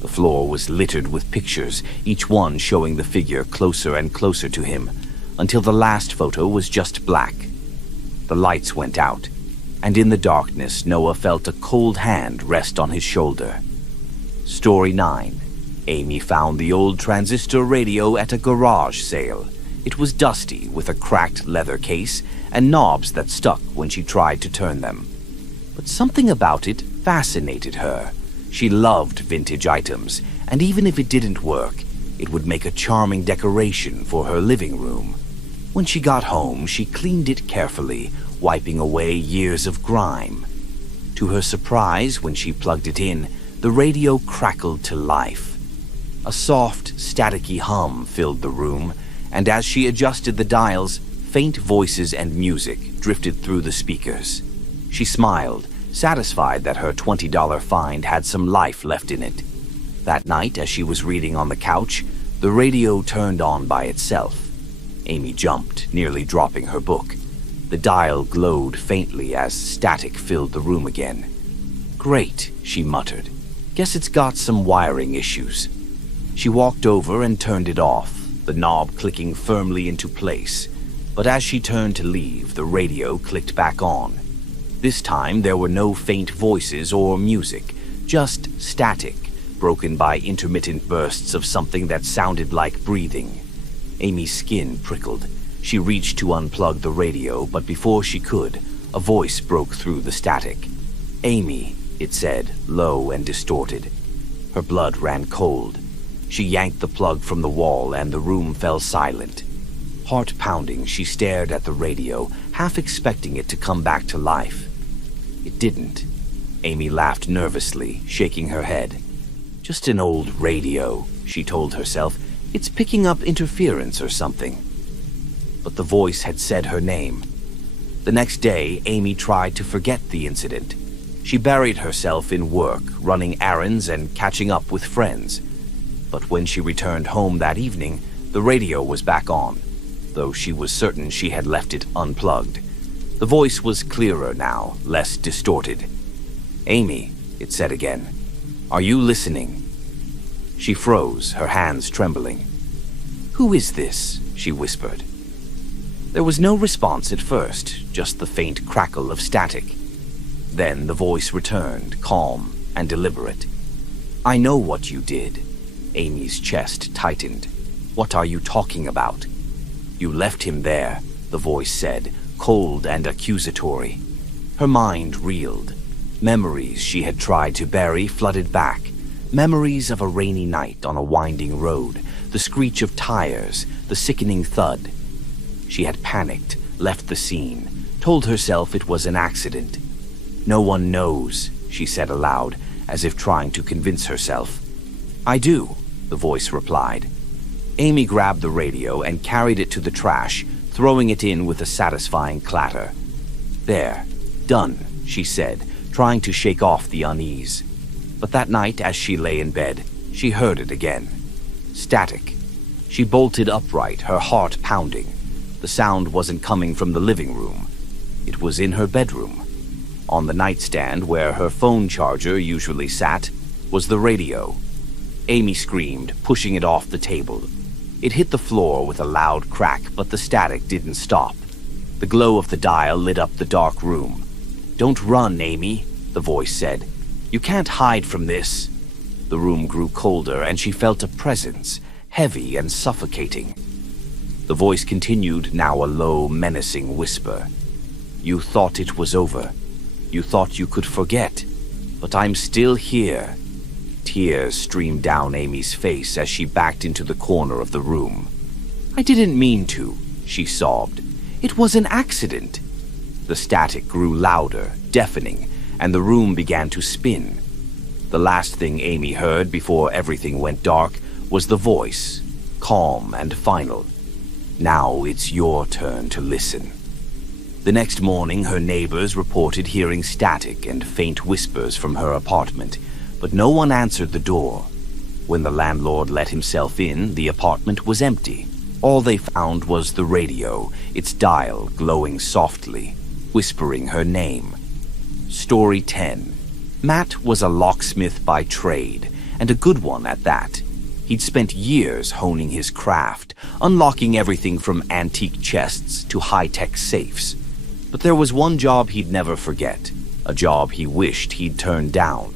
The floor was littered with pictures, each one showing the figure closer and closer to him, until the last photo was just black. The lights went out, and in the darkness, Noah felt a cold hand rest on his shoulder. Story 9. Amy found the old transistor radio at a garage sale. It was dusty, with a cracked leather case and knobs that stuck when she tried to turn them. But something about it fascinated her. She loved vintage items, and even if it didn't work, it would make a charming decoration for her living room. When she got home, she cleaned it carefully, wiping away years of grime. To her surprise, when she plugged it in, the radio crackled to life. A soft, staticky hum filled the room, and as she adjusted the dials, faint voices and music drifted through the speakers. She smiled, satisfied that her $20 find had some life left in it. That night, as she was reading on the couch, the radio turned on by itself. Amy jumped, nearly dropping her book. The dial glowed faintly as static filled the room again. "Great," she muttered. "Guess it's got some wiring issues." She walked over and turned it off, the knob clicking firmly into place. But as she turned to leave, the radio clicked back on. This time there were no faint voices or music, just static, broken by intermittent bursts of something that sounded like breathing. Amy's skin prickled. She reached to unplug the radio, but before she could, a voice broke through the static. "Amy," it said, low and distorted. Her blood ran cold. She yanked the plug from the wall and the room fell silent. Heart pounding, she stared at the radio, half expecting it to come back to life. It didn't. Amy laughed nervously, shaking her head. "Just an old radio," she told herself. "It's picking up interference or something." But the voice had said her name. The next day, Amy tried to forget the incident. She buried herself in work, running errands and catching up with friends. But when she returned home that evening, the radio was back on, though she was certain she had left it unplugged. The voice was clearer now, less distorted. "Amy," it said again, "are you listening?" She froze, her hands trembling. "Who is this?" she whispered. There was no response at first, just the faint crackle of static. Then the voice returned, calm and deliberate. "I know what you did." Amy's chest tightened. "What are you talking about?" "You left him there," the voice said, cold and accusatory. Her mind reeled. Memories she had tried to bury flooded back. Memories of a rainy night on a winding road, the screech of tires, the sickening thud. She had panicked, left the scene, told herself it was an accident. "No one knows," she said aloud, as if trying to convince herself. "I do," the voice replied. Amy grabbed the radio and carried it to the trash, throwing it in with a satisfying clatter. "There, done," she said, trying to shake off the unease. But that night, as she lay in bed, she heard it again. Static. She bolted upright, her heart pounding. The sound wasn't coming from the living room. It was in her bedroom. On the nightstand, where her phone charger usually sat, was the radio. Amy screamed, pushing it off the table. It hit the floor with a loud crack, but the static didn't stop. The glow of the dial lit up the dark room. "Don't run, Amy," the voice said. "You can't hide from this." The room grew colder, and she felt a presence, heavy and suffocating. The voice continued, now a low, menacing whisper. "You thought it was over. You thought you could forget. But I'm still here." Tears streamed down Amy's face as she backed into the corner of the room. "I didn't mean to," she sobbed. "It was an accident." The static grew louder, deafening, and the room began to spin. The last thing Amy heard before everything went dark was the voice, calm and final. "Now it's your turn to listen." The next morning, her neighbors reported hearing static and faint whispers from her apartment, but no one answered the door. When the landlord let himself in, the apartment was empty. All they found was the radio, its dial glowing softly, whispering her name. Story 10. Matt was a locksmith by trade, and a good one at that. He'd spent years honing his craft, unlocking everything from antique chests to high-tech safes. But there was one job he'd never forget, a job he wished he'd turned down.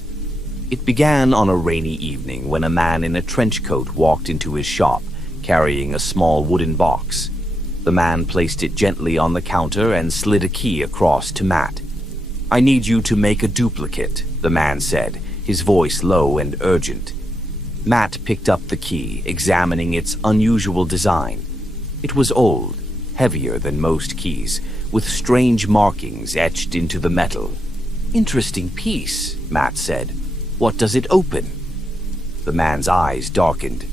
It began on a rainy evening when a man in a trench coat walked into his shop, carrying a small wooden box. The man placed it gently on the counter and slid a key across to Matt. "I need you to make a duplicate," the man said, his voice low and urgent. Matt picked up the key, examining its unusual design. It was old, heavier than most keys, with strange markings etched into the metal. "Interesting piece," Matt said. "What does it open?" The man's eyes darkened.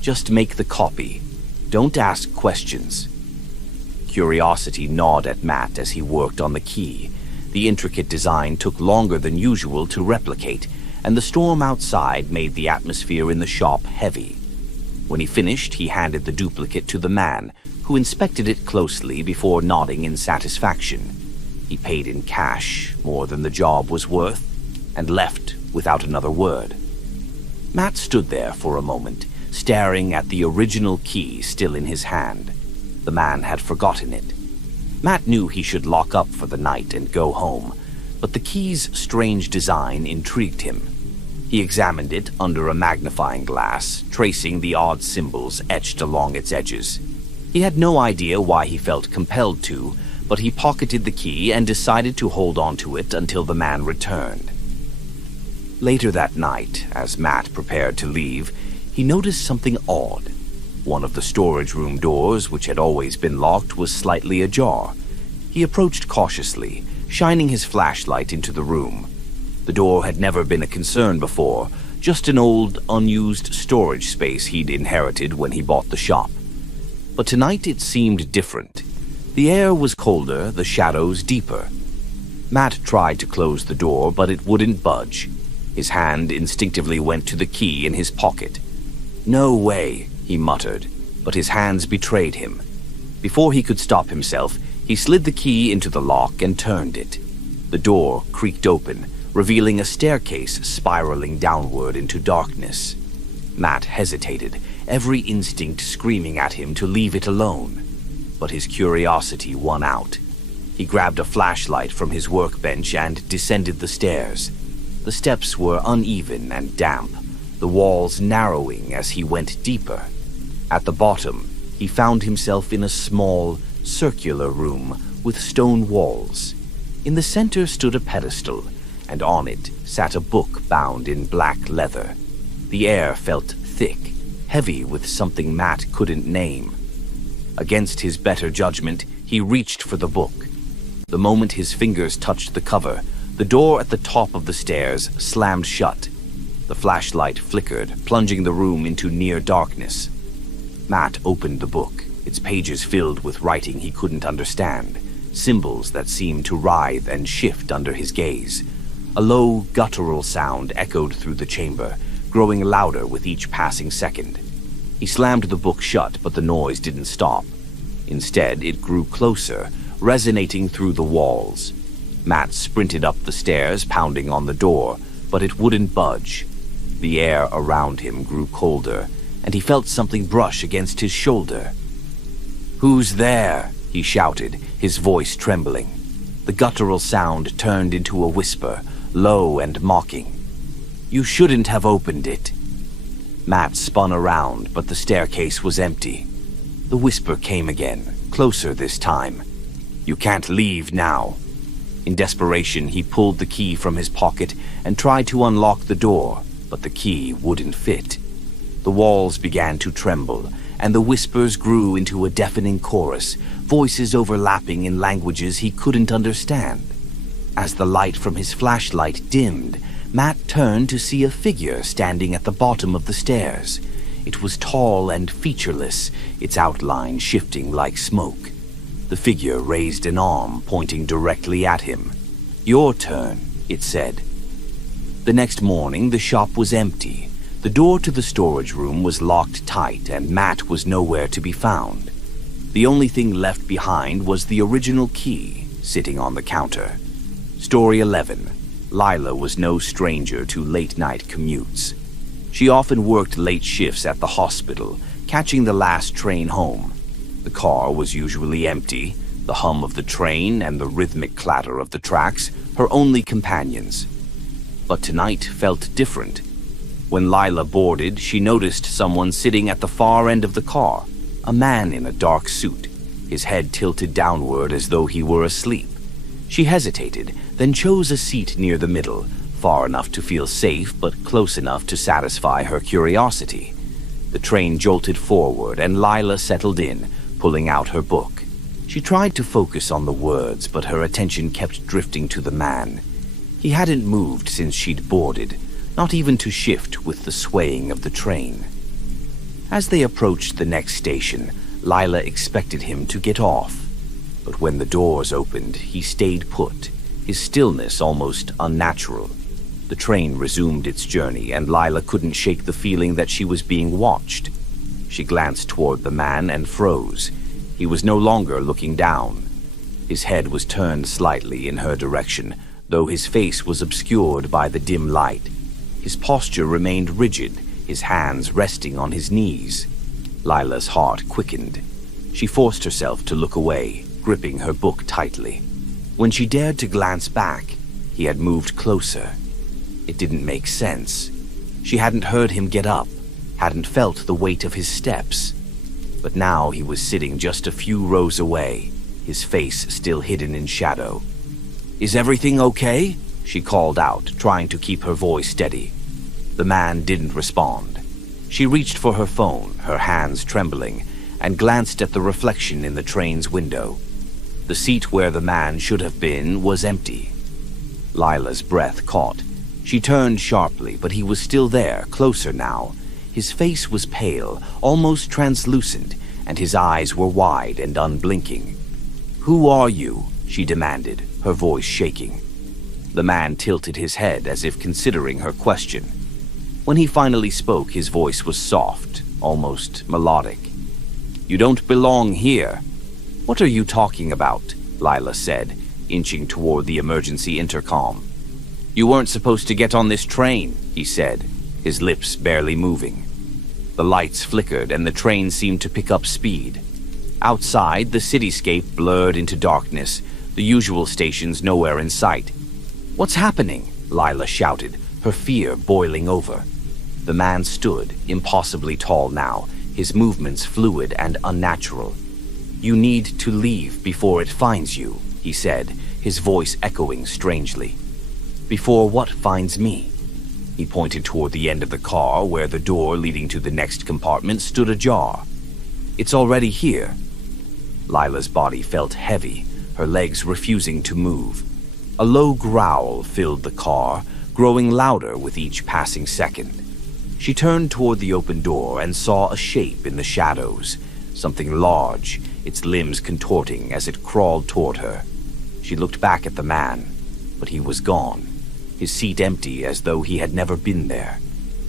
"Just make the copy. Don't ask questions." Curiosity gnawed at Matt as he worked on the key. The intricate design took longer than usual to replicate, and the storm outside made the atmosphere in the shop heavy. When he finished, he handed the duplicate to the man, who inspected it closely before nodding in satisfaction. He paid in cash, more than the job was worth, and left without another word. Matt stood there for a moment, staring at the original key still in his hand. The man had forgotten it. Matt knew he should lock up for the night and go home, but the key's strange design intrigued him. He examined it under a magnifying glass, tracing the odd symbols etched along its edges. He had no idea why he felt compelled to, but he pocketed the key and decided to hold on to it until the man returned. Later that night, as Matt prepared to leave, he noticed something odd. One of the storage room doors, which had always been locked, was slightly ajar. He approached cautiously, shining his flashlight into the room. The door had never been a concern before, just an old, unused storage space he'd inherited when he bought the shop. But tonight it seemed different. The air was colder, the shadows deeper. Matt tried to close the door, but it wouldn't budge. His hand instinctively went to the key in his pocket. "No way," he muttered, but his hands betrayed him. Before he could stop himself, he slid the key into the lock and turned it. The door creaked open, revealing a staircase spiraling downward into darkness. Matt hesitated, every instinct screaming at him to leave it alone. But his curiosity won out. He grabbed a flashlight from his workbench and descended the stairs. The steps were uneven and damp, the walls narrowing as he went deeper. At the bottom, he found himself in a small, circular room with stone walls. In the center stood a pedestal, and on it sat a book bound in black leather. The air felt thick, heavy with something Matt couldn't name. Against his better judgment, he reached for the book. The moment his fingers touched the cover, the door at the top of the stairs slammed shut. The flashlight flickered, plunging the room into near darkness. Matt opened the book, its pages filled with writing he couldn't understand, symbols that seemed to writhe and shift under his gaze. A low, guttural sound echoed through the chamber, growing louder with each passing second. He slammed the book shut, but the noise didn't stop. Instead, it grew closer, resonating through the walls. Matt sprinted up the stairs, pounding on the door, but it wouldn't budge. The air around him grew colder, and he felt something brush against his shoulder. "Who's there?" he shouted, his voice trembling. The guttural sound turned into a whisper, low and mocking. "You shouldn't have opened it." Matt spun around, but the staircase was empty. The whisper came again, closer this time. "You can't leave now." In desperation, he pulled the key from his pocket and tried to unlock the door, but the key wouldn't fit. The walls began to tremble, and the whispers grew into a deafening chorus, voices overlapping in languages he couldn't understand. As the light from his flashlight dimmed, Matt turned to see a figure standing at the bottom of the stairs. It was tall and featureless, its outline shifting like smoke. The figure raised an arm, pointing directly at him. "Your turn," it said. The next morning, the shop was empty. The door to the storage room was locked tight, and Matt was nowhere to be found. The only thing left behind was the original key, sitting on the counter. Story 11. Lila was no stranger to late-night commutes. She often worked late shifts at the hospital, catching the last train home. The car was usually empty, the hum of the train and the rhythmic clatter of the tracks her only companions. But tonight felt different. When Lila boarded, she noticed someone sitting at the far end of the car, a man in a dark suit, his head tilted downward as though he were asleep. She hesitated, then chose a seat near the middle, far enough to feel safe but close enough to satisfy her curiosity. The train jolted forward and Lila settled in, pulling out her book. She tried to focus on the words, but her attention kept drifting to the man. He hadn't moved since she'd boarded, not even to shift with the swaying of the train. As they approached the next station, Lila expected him to get off. But when the doors opened, he stayed put, his stillness almost unnatural. The train resumed its journey, and Lila couldn't shake the feeling that she was being watched. She glanced toward the man and froze. He was no longer looking down. His head was turned slightly in her direction, though his face was obscured by the dim light. His posture remained rigid, his hands resting on his knees. Lila's heart quickened. She forced herself to look away, gripping her book tightly. When she dared to glance back, he had moved closer. It didn't make sense. She hadn't heard him get up, hadn't felt the weight of his steps. But now he was sitting just a few rows away, his face still hidden in shadow. "Is everything okay?" she called out, trying to keep her voice steady. The man didn't respond. She reached for her phone, her hands trembling, and glanced at the reflection in the train's window. The seat where the man should have been was empty. Lila's breath caught. She turned sharply, but he was still there, closer now. His face was pale, almost translucent, and his eyes were wide and unblinking. "Who are you?" she demanded, her voice shaking. The man tilted his head as if considering her question. When he finally spoke, his voice was soft, almost melodic. "You don't belong here." "What are you talking about?" Lila said, inching toward the emergency intercom. "You weren't supposed to get on this train," he said, his lips barely moving. The lights flickered and the train seemed to pick up speed. Outside, the cityscape blurred into darkness, the usual stations nowhere in sight. "What's happening?" Lila shouted, her fear boiling over. The man stood, impossibly tall now, his movements fluid and unnatural. "You need to leave before it finds you," he said, his voice echoing strangely. "Before what finds me?" He pointed toward the end of the car where the door leading to the next compartment stood ajar. "It's already here." Lila's body felt heavy, her legs refusing to move. A low growl filled the car, growing louder with each passing second. She turned toward the open door and saw a shape in the shadows, something large, its limbs contorting as it crawled toward her. She looked back at the man, but he was gone, his seat empty as though he had never been there.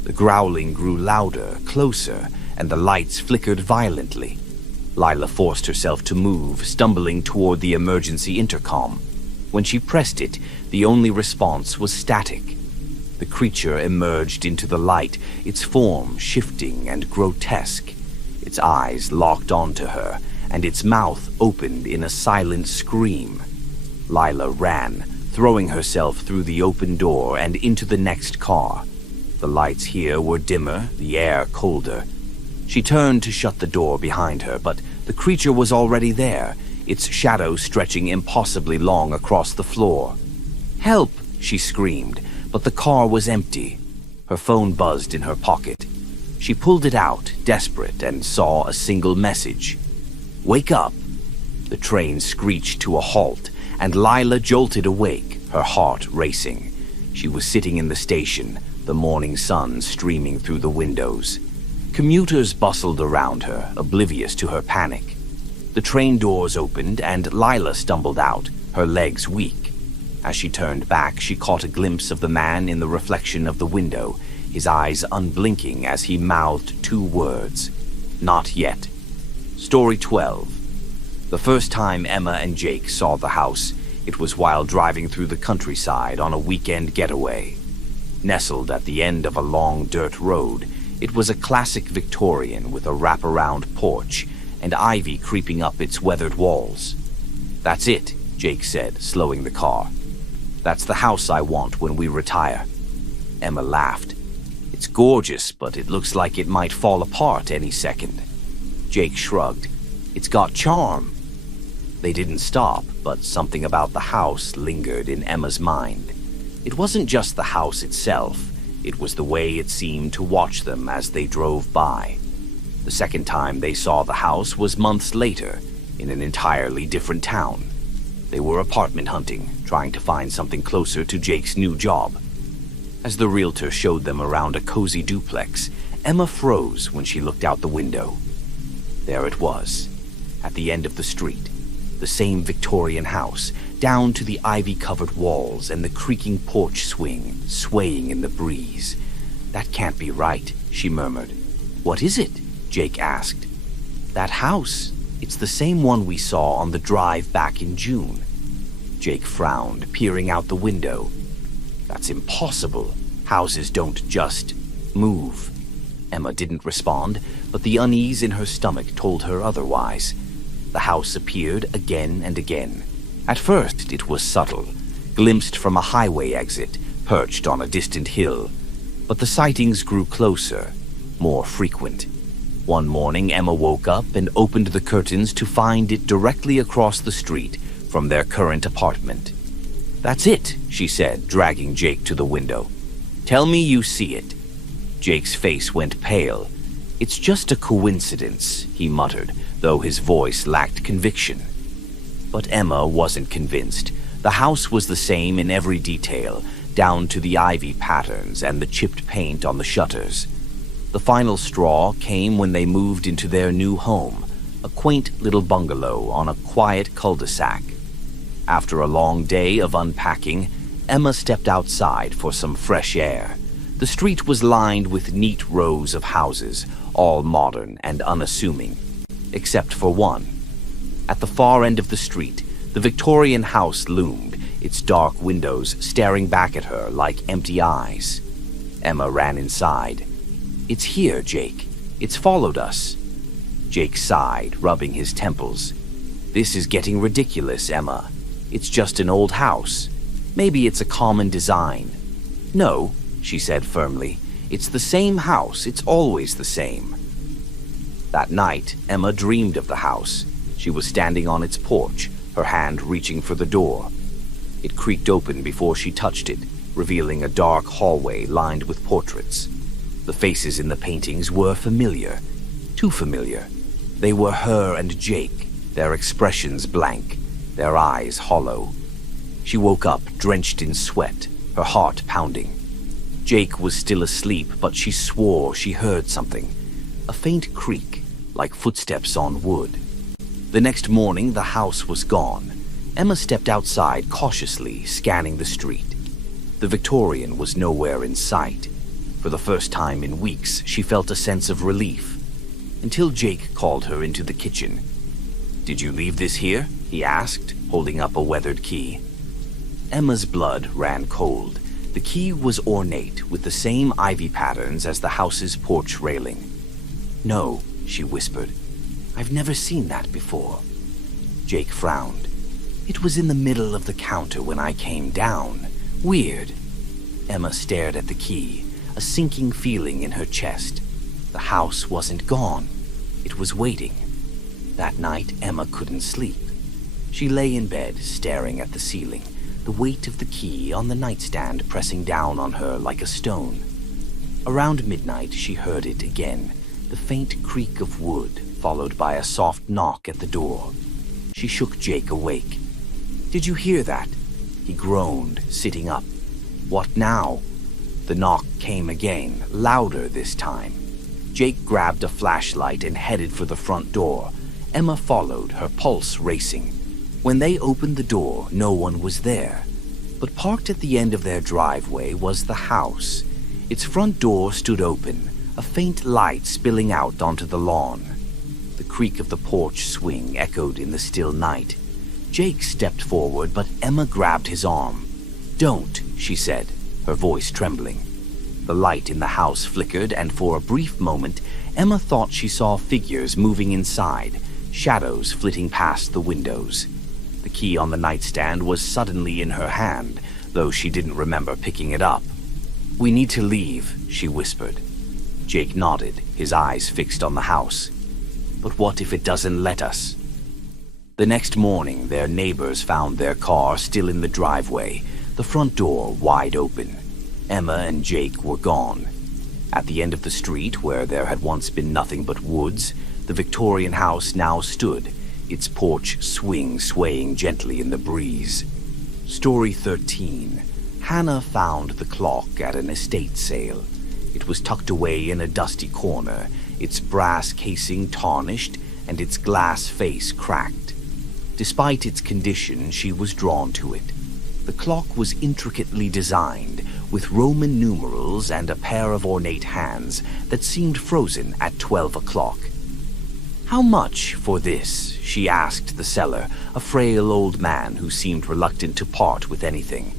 The growling grew louder, closer, and the lights flickered violently. Lila forced herself to move, stumbling toward the emergency intercom. When she pressed it, the only response was static. The creature emerged into the light, its form shifting and grotesque. Its eyes locked onto her, and its mouth opened in a silent scream. Lila ran, throwing herself through the open door and into the next car. The lights here were dimmer, the air colder. She turned to shut the door behind her, but The creature was already there, its shadow stretching impossibly long across the floor. "Help!" she screamed, but the car was empty. Her phone buzzed in her pocket. She pulled it out, desperate, and saw a single message. "Wake up!" The train screeched to a halt, and Lila jolted awake, her heart racing. She was sitting in the station, the morning sun streaming through the windows. Commuters bustled around her, oblivious to her panic. The train doors opened, and Lila stumbled out, her legs weak. As she turned back, she caught a glimpse of the man in the reflection of the window, his eyes unblinking as he mouthed two words: "Not yet." Story 12. The first time Emma and Jake saw the house, it was while driving through the countryside on a weekend getaway. Nestled at the end of a long dirt road, it was a classic Victorian with a wraparound porch and ivy creeping up its weathered walls. "That's it," Jake said, slowing the car. "That's the house I want when we retire." Emma laughed. "It's gorgeous, but it looks like it might fall apart any second." Jake shrugged. "It's got charm." They didn't stop, but something about the house lingered in Emma's mind. It wasn't just the house itself, it was the way it seemed to watch them as they drove by. The second time they saw the house was months later, in an entirely different town. They were apartment hunting, trying to find something closer to Jake's new job. As the realtor showed them around a cozy duplex, Emma froze when she looked out the window. There it was, at the end of the street, the same Victorian house, down to the ivy-covered walls and the creaking porch swing, swaying in the breeze. "That can't be right," she murmured. "What is it?" Jake asked. "That house. It's the same one we saw on the drive back in June." Jake frowned, peering out the window. "That's impossible. Houses don't just move." Emma didn't respond, but the unease in her stomach told her otherwise. The house appeared again and again. At first it was subtle, glimpsed from a highway exit, perched on a distant hill. But the sightings grew closer, more frequent. One morning Emma woke up and opened the curtains to find it directly across the street from their current apartment. "That's it," she said, dragging Jake to the window. "Tell me you see it." Jake's face went pale. "It's just a coincidence," he muttered, though his voice lacked conviction. But Emma wasn't convinced. The house was the same in every detail, down to the ivy patterns and the chipped paint on the shutters. The final straw came when they moved into their new home, a quaint little bungalow on a quiet cul-de-sac. After a long day of unpacking, Emma stepped outside for some fresh air. The street was lined with neat rows of houses, all modern and unassuming, except for one. At the far end of the street, the Victorian house loomed, its dark windows staring back at her like empty eyes. Emma ran inside. "It's here, Jake. It's followed us." Jake sighed, rubbing his temples. "This is getting ridiculous, Emma. It's just an old house. Maybe it's a common design." "No," she said firmly. "It's the same house. It's always the same." That night, Emma dreamed of the house. She was standing on its porch, her hand reaching for the door. It creaked open before she touched it, revealing a dark hallway lined with portraits. The faces in the paintings were familiar, too familiar. They were her and Jake, their expressions blank, their eyes hollow. She woke up drenched in sweat, her heart pounding. Jake was still asleep, but she swore she heard something. A faint creak, like footsteps on wood. The next morning, the house was gone. Emma stepped outside cautiously, scanning the street. The Victorian was nowhere in sight. For the first time in weeks, she felt a sense of relief. Until Jake called her into the kitchen. "Did you leave this here?" he asked, holding up a weathered key. Emma's blood ran cold. The key was ornate, with the same ivy patterns as the house's porch railing. "No," she whispered. "I've never seen that before." Jake frowned. "It was in the middle of the counter when I came down. Weird." Emma stared at the key, a sinking feeling in her chest. The house wasn't gone. It was waiting. That night, Emma couldn't sleep. She lay in bed, staring at the ceiling, the weight of the key on the nightstand pressing down on her like a stone. Around midnight, she heard it again, the faint creak of wood, followed by a soft knock at the door. She shook Jake awake. "Did you hear that?" He groaned, sitting up. "What now?" The knock came again, louder this time. Jake grabbed a flashlight and headed for the front door. Emma followed, her pulse racing. When they opened the door, no one was there. But parked at the end of their driveway was the house. Its front door stood open, a faint light spilling out onto the lawn. The creak of the porch swing echoed in the still night. Jake stepped forward, but Emma grabbed his arm. "Don't," she said, her voice trembling. The light in the house flickered, and for a brief moment, Emma thought she saw figures moving inside, shadows flitting past the windows. The key on the nightstand was suddenly in her hand, though she didn't remember picking it up. "We need to leave," she whispered. Jake nodded, his eyes fixed on the house. "But what if it doesn't let us?" The next morning, their neighbors found their car still in the driveway, the front door wide open. Emma and Jake were gone. At the end of the street, where there had once been nothing but woods, the Victorian house now stood, its porch swaying gently in the breeze. Story 13. Hannah found the clock at an estate sale. It was tucked away in a dusty corner, its brass casing tarnished and its glass face cracked. Despite its condition, she was drawn to it. The clock was intricately designed, with Roman numerals and a pair of ornate hands that seemed frozen at 12 o'clock. "How much for this?" she asked the seller, a frail old man who seemed reluctant to part with anything.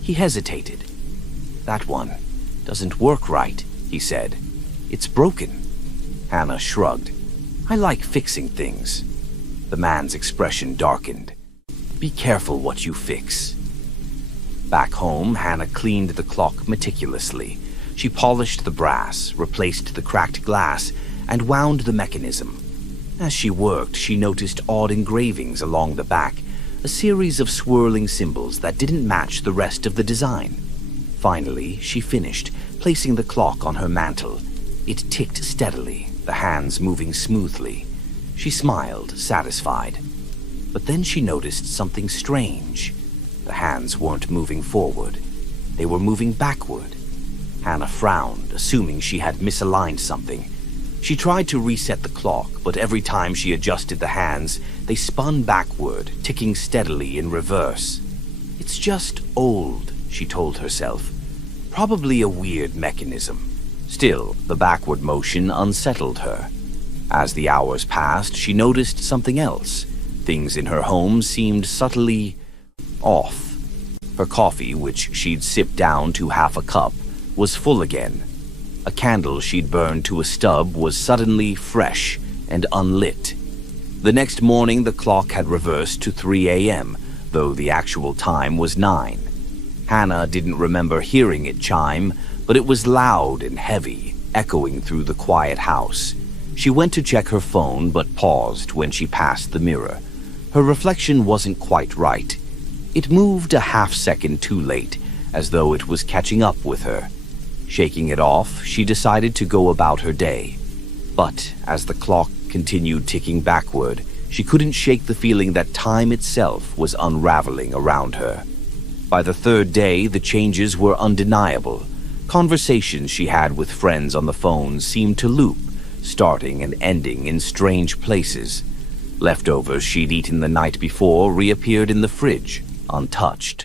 He hesitated. "That one doesn't work right," he said. "It's broken." Hannah shrugged. "I like fixing things." The man's expression darkened. "Be careful what you fix." Back home, Hannah cleaned the clock meticulously. She polished the brass, replaced the cracked glass, and wound the mechanism. As she worked, she noticed odd engravings along the back, a series of swirling symbols that didn't match the rest of the design. Finally, she finished, placing the clock on her mantel. It ticked steadily, the hands moving smoothly. She smiled, satisfied. But then she noticed something strange. The hands weren't moving forward. They were moving backward. Hannah frowned, assuming she had misaligned something. She tried to reset the clock, but every time she adjusted the hands, they spun backward, ticking steadily in reverse. "It's just old," she told herself. "Probably a weird mechanism." Still, the backward motion unsettled her. As the hours passed, she noticed something else. Things in her home seemed subtly off. Her coffee, which she'd sipped down to half a cup, was full again. A candle she'd burned to a stub was suddenly fresh and unlit. The next morning, the clock had reversed to 3 a.m., though the actual time was 9. Hannah didn't remember hearing it chime, but it was loud and heavy, echoing through the quiet house. She went to check her phone, but paused when she passed the mirror. Her reflection wasn't quite right. It moved a half-second too late, as though it was catching up with her. Shaking it off, she decided to go about her day. But as the clock continued ticking backward, she couldn't shake the feeling that time itself was unraveling around her. By the third day, the changes were undeniable. Conversations she had with friends on the phone seemed to loop, starting and ending in strange places. Leftovers she'd eaten the night before reappeared in the fridge, untouched.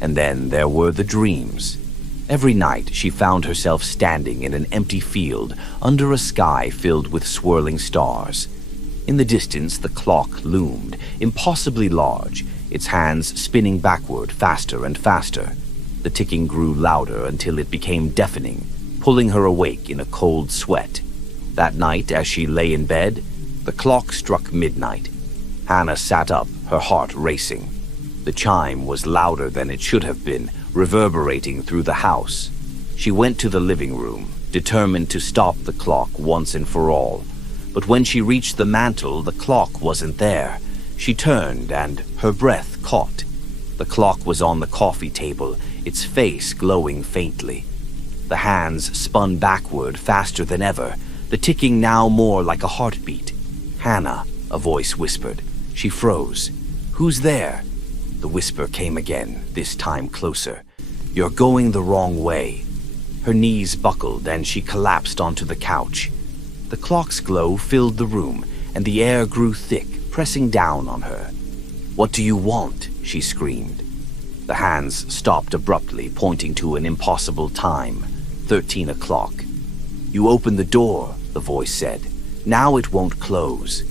And then there were the dreams. Every night she found herself standing in an empty field under a sky filled with swirling stars. In the distance, the clock loomed, impossibly large, its hands spinning backward faster and faster. The ticking grew louder until it became deafening, pulling her awake in a cold sweat. That night, as she lay in bed, the clock struck midnight. Hannah sat up, her heart racing. The chime was louder than it should have been, reverberating through the house. She went to the living room, determined to stop the clock once and for all. But when she reached the mantel, the clock wasn't there. She turned and her breath caught. The clock was on the coffee table, its face glowing faintly. The hands spun backward faster than ever, the ticking now more like a heartbeat. "Hannah," a voice whispered. She froze. "Who's there?" The whisper came again, this time closer. "You're going the wrong way." Her knees buckled and she collapsed onto the couch. The clock's glow filled the room, and the air grew thick, pressing down on her. "What do you want?" she screamed. The hands stopped abruptly, pointing to an impossible time. 13 o'clock. "You opened the door," the voice said. "Now it won't close."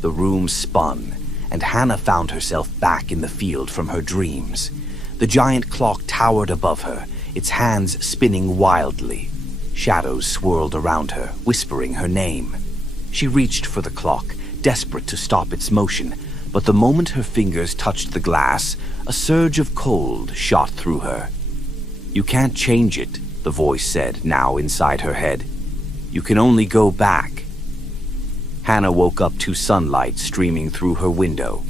The room spun, and Hannah found herself back in the field from her dreams. The giant clock towered above her, its hands spinning wildly. Shadows swirled around her, whispering her name. She reached for the clock, desperate to stop its motion, but the moment her fingers touched the glass, a surge of cold shot through her. "You can't change it," the voice said, now inside her head. "You can only go back." Hannah woke up to sunlight streaming through her window.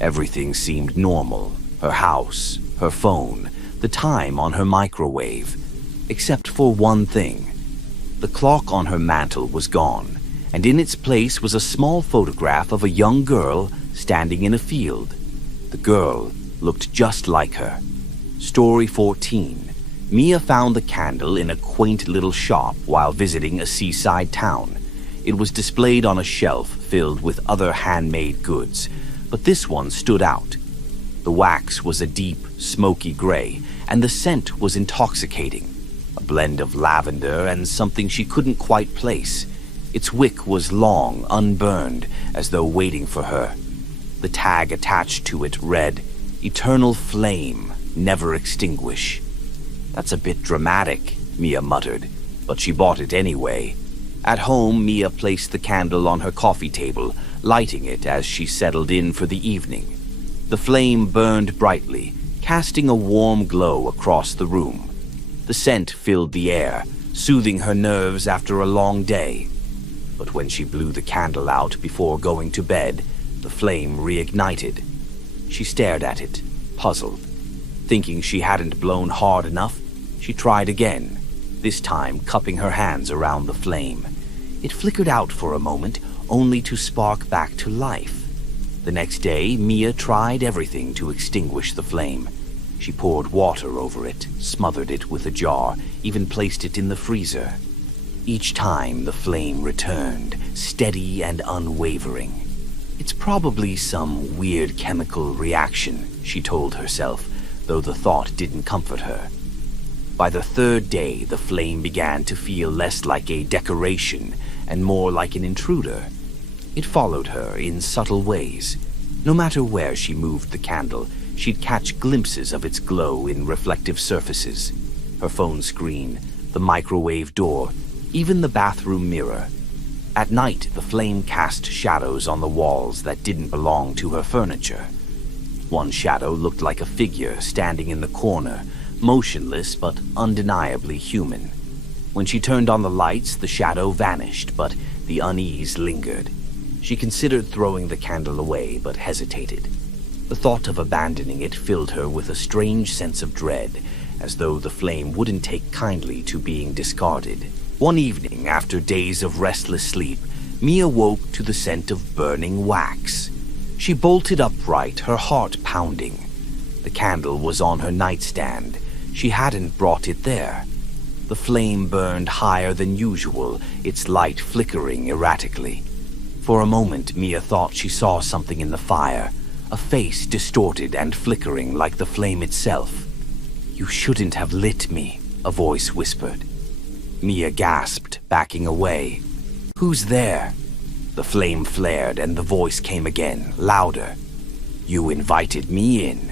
Everything seemed normal. Her house, her phone, the time on her microwave. Except for one thing. The clock on her mantel was gone, and in its place was a small photograph of a young girl standing in a field. The girl looked just like her. Story 14. Mia found the candle in a quaint little shop while visiting a seaside town. It was displayed on a shelf filled with other handmade goods, but this one stood out. The wax was a deep, smoky gray, and the scent was intoxicating. A blend of lavender and something she couldn't quite place. Its wick was long, unburned, as though waiting for her. The tag attached to it read, "Eternal flame, never extinguish." "That's a bit dramatic," Mia muttered, but she bought it anyway. At home, Mia placed the candle on her coffee table, lighting it as she settled in for the evening. The flame burned brightly, casting a warm glow across the room. The scent filled the air, soothing her nerves after a long day. But when she blew the candle out before going to bed, the flame reignited. She stared at it, puzzled. Thinking she hadn't blown hard enough, she tried again, this time cupping her hands around the flame. It flickered out for a moment, only to spark back to life. The next day, Mia tried everything to extinguish the flame. She poured water over it, smothered it with a jar, even placed it in the freezer. Each time the flame returned, steady and unwavering. "It's probably some weird chemical reaction," she told herself, though the thought didn't comfort her. By the third day, the flame began to feel less like a decoration and more like an intruder. It followed her in subtle ways. No matter where she moved the candle, she'd catch glimpses of its glow in reflective surfaces. Her phone screen, the microwave door, even the bathroom mirror. At night, the flame cast shadows on the walls that didn't belong to her furniture. One shadow looked like a figure standing in the corner, motionless but undeniably human. When she turned on the lights, the shadow vanished, but the unease lingered. She considered throwing the candle away, but hesitated. The thought of abandoning it filled her with a strange sense of dread, as though the flame wouldn't take kindly to being discarded. One evening, after days of restless sleep, Mia woke to the scent of burning wax. She bolted upright, her heart pounding. The candle was on her nightstand. She hadn't brought it there. The flame burned higher than usual, its light flickering erratically. For a moment, Mia thought she saw something in the fire, a face distorted and flickering like the flame itself. "You shouldn't have lit me," a voice whispered. Mia gasped, backing away. "Who's there?" The flame flared and the voice came again, louder. "You invited me in."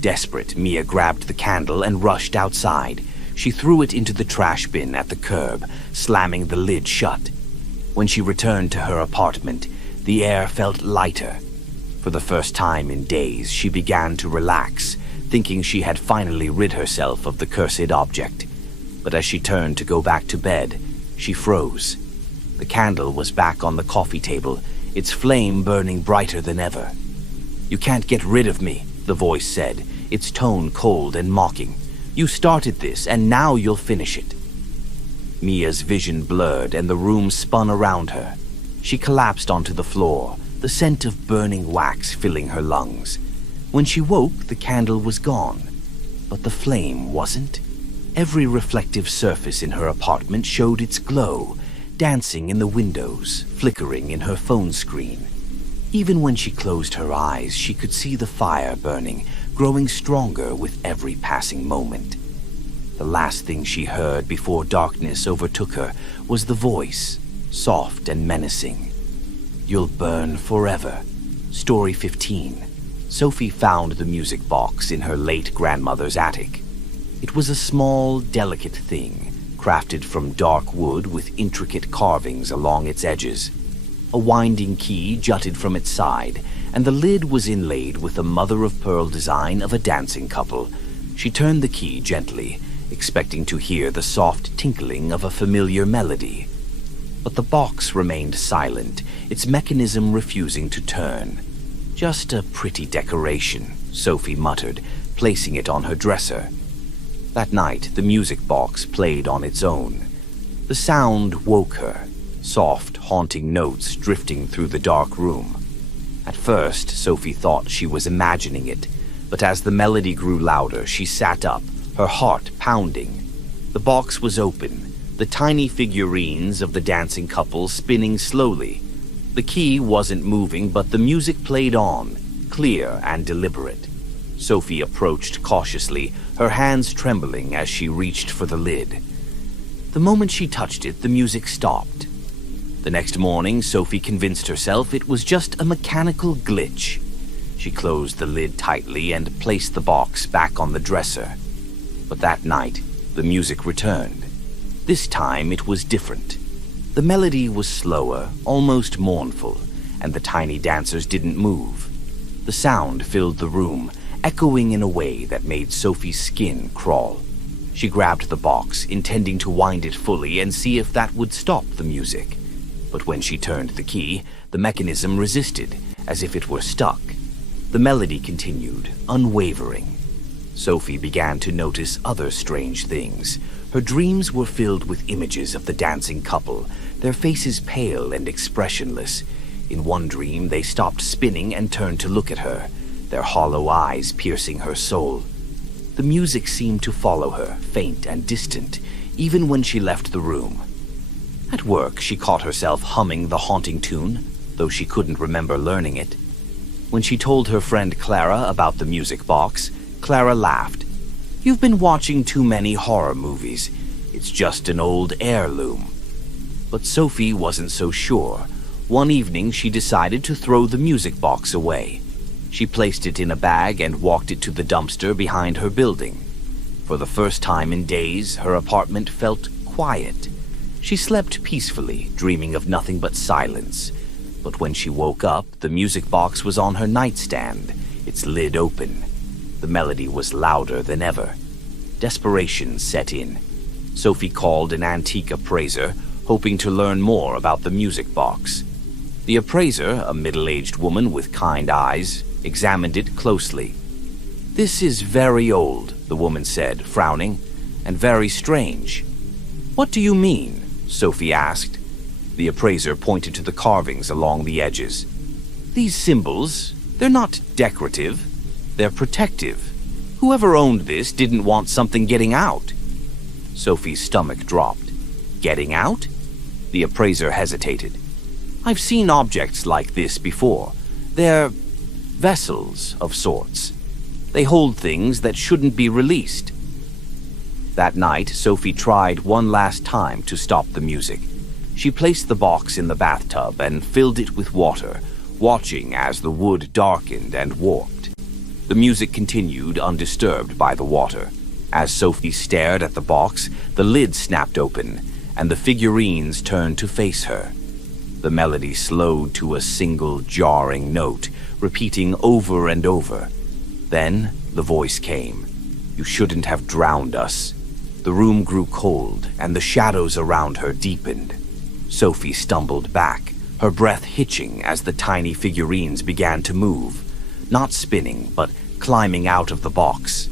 Desperate, Mia grabbed the candle and rushed outside. She threw it into the trash bin at the curb, slamming the lid shut. When she returned to her apartment, the air felt lighter. For the first time in days, she began to relax, thinking she had finally rid herself of the cursed object. But as she turned to go back to bed, she froze. The candle was back on the coffee table, its flame burning brighter than ever. "You can't get rid of me," the voice said, its tone cold and mocking. "You started this, and now you'll finish it." Mia's vision blurred and the room spun around her. She collapsed onto the floor, the scent of burning wax filling her lungs. When she woke, the candle was gone, but the flame wasn't. Every reflective surface in her apartment showed its glow, dancing in the windows, flickering in her phone screen. Even when she closed her eyes, she could see the fire burning, growing stronger with every passing moment. The last thing she heard before darkness overtook her was the voice, soft and menacing. "You'll burn forever." Story 15. Sophie found the music box in her late grandmother's attic. It was a small, delicate thing, crafted from dark wood with intricate carvings along its edges. A winding key jutted from its side, and the lid was inlaid with a mother-of-pearl design of a dancing couple. She turned the key gently, expecting to hear the soft tinkling of a familiar melody. But the box remained silent, its mechanism refusing to turn. "Just a pretty decoration," Sophie muttered, placing it on her dresser. That night, the music box played on its own. The sound woke her, soft, haunting notes drifting through the dark room. At first, Sophie thought she was imagining it, but as the melody grew louder, she sat up, her heart pounding. The box was open, the tiny figurines of the dancing couple spinning slowly. The key wasn't moving, but the music played on, clear and deliberate. Sophie approached cautiously, her hands trembling as she reached for the lid. The moment she touched it, the music stopped. The next morning, Sophie convinced herself it was just a mechanical glitch. She closed the lid tightly and placed the box back on the dresser. But that night, the music returned. This time it was different. The melody was slower, almost mournful, and the tiny dancers didn't move. The sound filled the room, echoing in a way that made Sophie's skin crawl. She grabbed the box, intending to wind it fully and see if that would stop the music. But when she turned the key, the mechanism resisted, as if it were stuck. The melody continued, unwavering. Sophie began to notice other strange things. Her dreams were filled with images of the dancing couple, their faces pale and expressionless. In one dream, they stopped spinning and turned to look at her, their hollow eyes piercing her soul. The music seemed to follow her, faint and distant, even when she left the room. At work, she caught herself humming the haunting tune, though she couldn't remember learning it. When she told her friend Clara about the music box, Clara laughed. "You've been watching too many horror movies. It's just an old heirloom." But Sophie wasn't so sure. One evening, she decided to throw the music box away. She placed it in a bag and walked it to the dumpster behind her building. For the first time in days, her apartment felt quiet. She slept peacefully, dreaming of nothing but silence. But when she woke up, the music box was on her nightstand, its lid open. The melody was louder than ever. Desperation set in. Sophie called an antique appraiser, hoping to learn more about the music box. The appraiser, a middle-aged woman with kind eyes, examined it closely. "This is very old," the woman said, frowning, "and very strange." "What do you mean?" Sophie asked. The appraiser pointed to the carvings along the edges. "These symbols, they're not decorative. They're protective. Whoever owned this didn't want something getting out." Sophie's stomach dropped. "Getting out?" The appraiser hesitated. "I've seen objects like this before. They're vessels of sorts. They hold things that shouldn't be released." That night, Sophie tried one last time to stop the music. She placed the box in the bathtub and filled it with water, watching as the wood darkened and warped. The music continued undisturbed by the water. As Sophie stared at the box, the lid snapped open, and the figurines turned to face her. The melody slowed to a single jarring note, repeating over and over. Then the voice came. "You shouldn't have drowned us." The room grew cold, and the shadows around her deepened. Sophie stumbled back, her breath hitching as the tiny figurines began to move, not spinning, but climbing out of the box.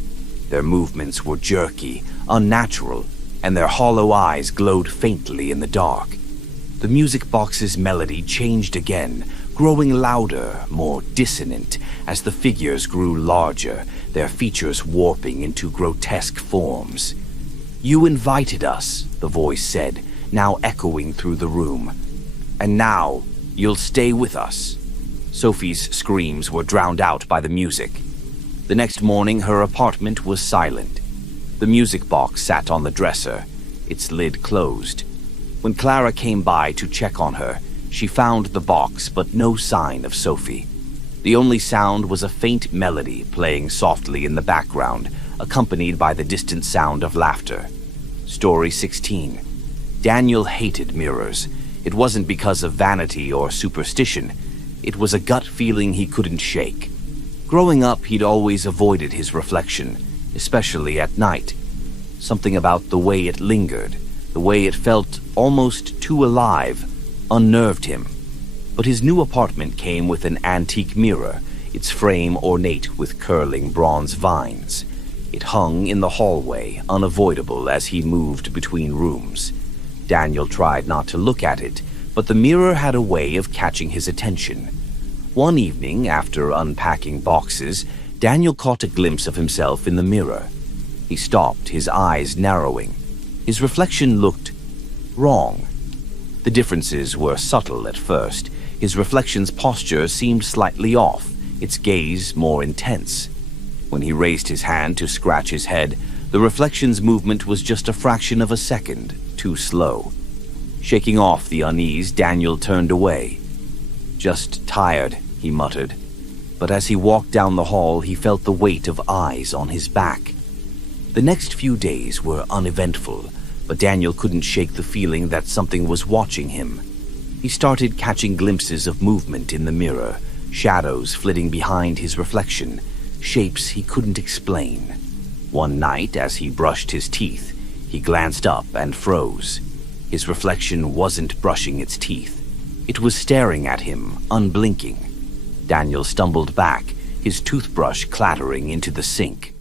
Their movements were jerky, unnatural, and their hollow eyes glowed faintly in the dark. The music box's melody changed again, growing louder, more dissonant, as the figures grew larger, their features warping into grotesque forms. "You invited us," the voice said, now echoing through the room. "And now, you'll stay with us." Sophie's screams were drowned out by the music. The next morning, her apartment was silent. The music box sat on the dresser, its lid closed. When Clara came by to check on her, she found the box but no sign of Sophie. The only sound was a faint melody playing softly in the background, accompanied by the distant sound of laughter. Story 16. Daniel hated mirrors. It wasn't because of vanity or superstition. It was a gut feeling he couldn't shake. Growing up, he'd always avoided his reflection, especially at night. Something about the way it lingered, the way it felt almost too alive, unnerved him. But his new apartment came with an antique mirror, its frame ornate with curling bronze vines. It hung in the hallway, unavoidable as he moved between rooms. Daniel tried not to look at it, but the mirror had a way of catching his attention. One evening, after unpacking boxes, Daniel caught a glimpse of himself in the mirror. He stopped, his eyes narrowing. His reflection looked wrong. The differences were subtle at first. His reflection's posture seemed slightly off, its gaze more intense. When he raised his hand to scratch his head, the reflection's movement was just a fraction of a second, too slow. Shaking off the unease, Daniel turned away. "Just tired," he muttered. But as he walked down the hall, he felt the weight of eyes on his back. The next few days were uneventful, but Daniel couldn't shake the feeling that something was watching him. He started catching glimpses of movement in the mirror, shadows flitting behind his reflection, shapes he couldn't explain. One night, as he brushed his teeth, he glanced up and froze. His reflection wasn't brushing its teeth. It was staring at him, unblinking. Daniel stumbled back, his toothbrush clattering into the sink.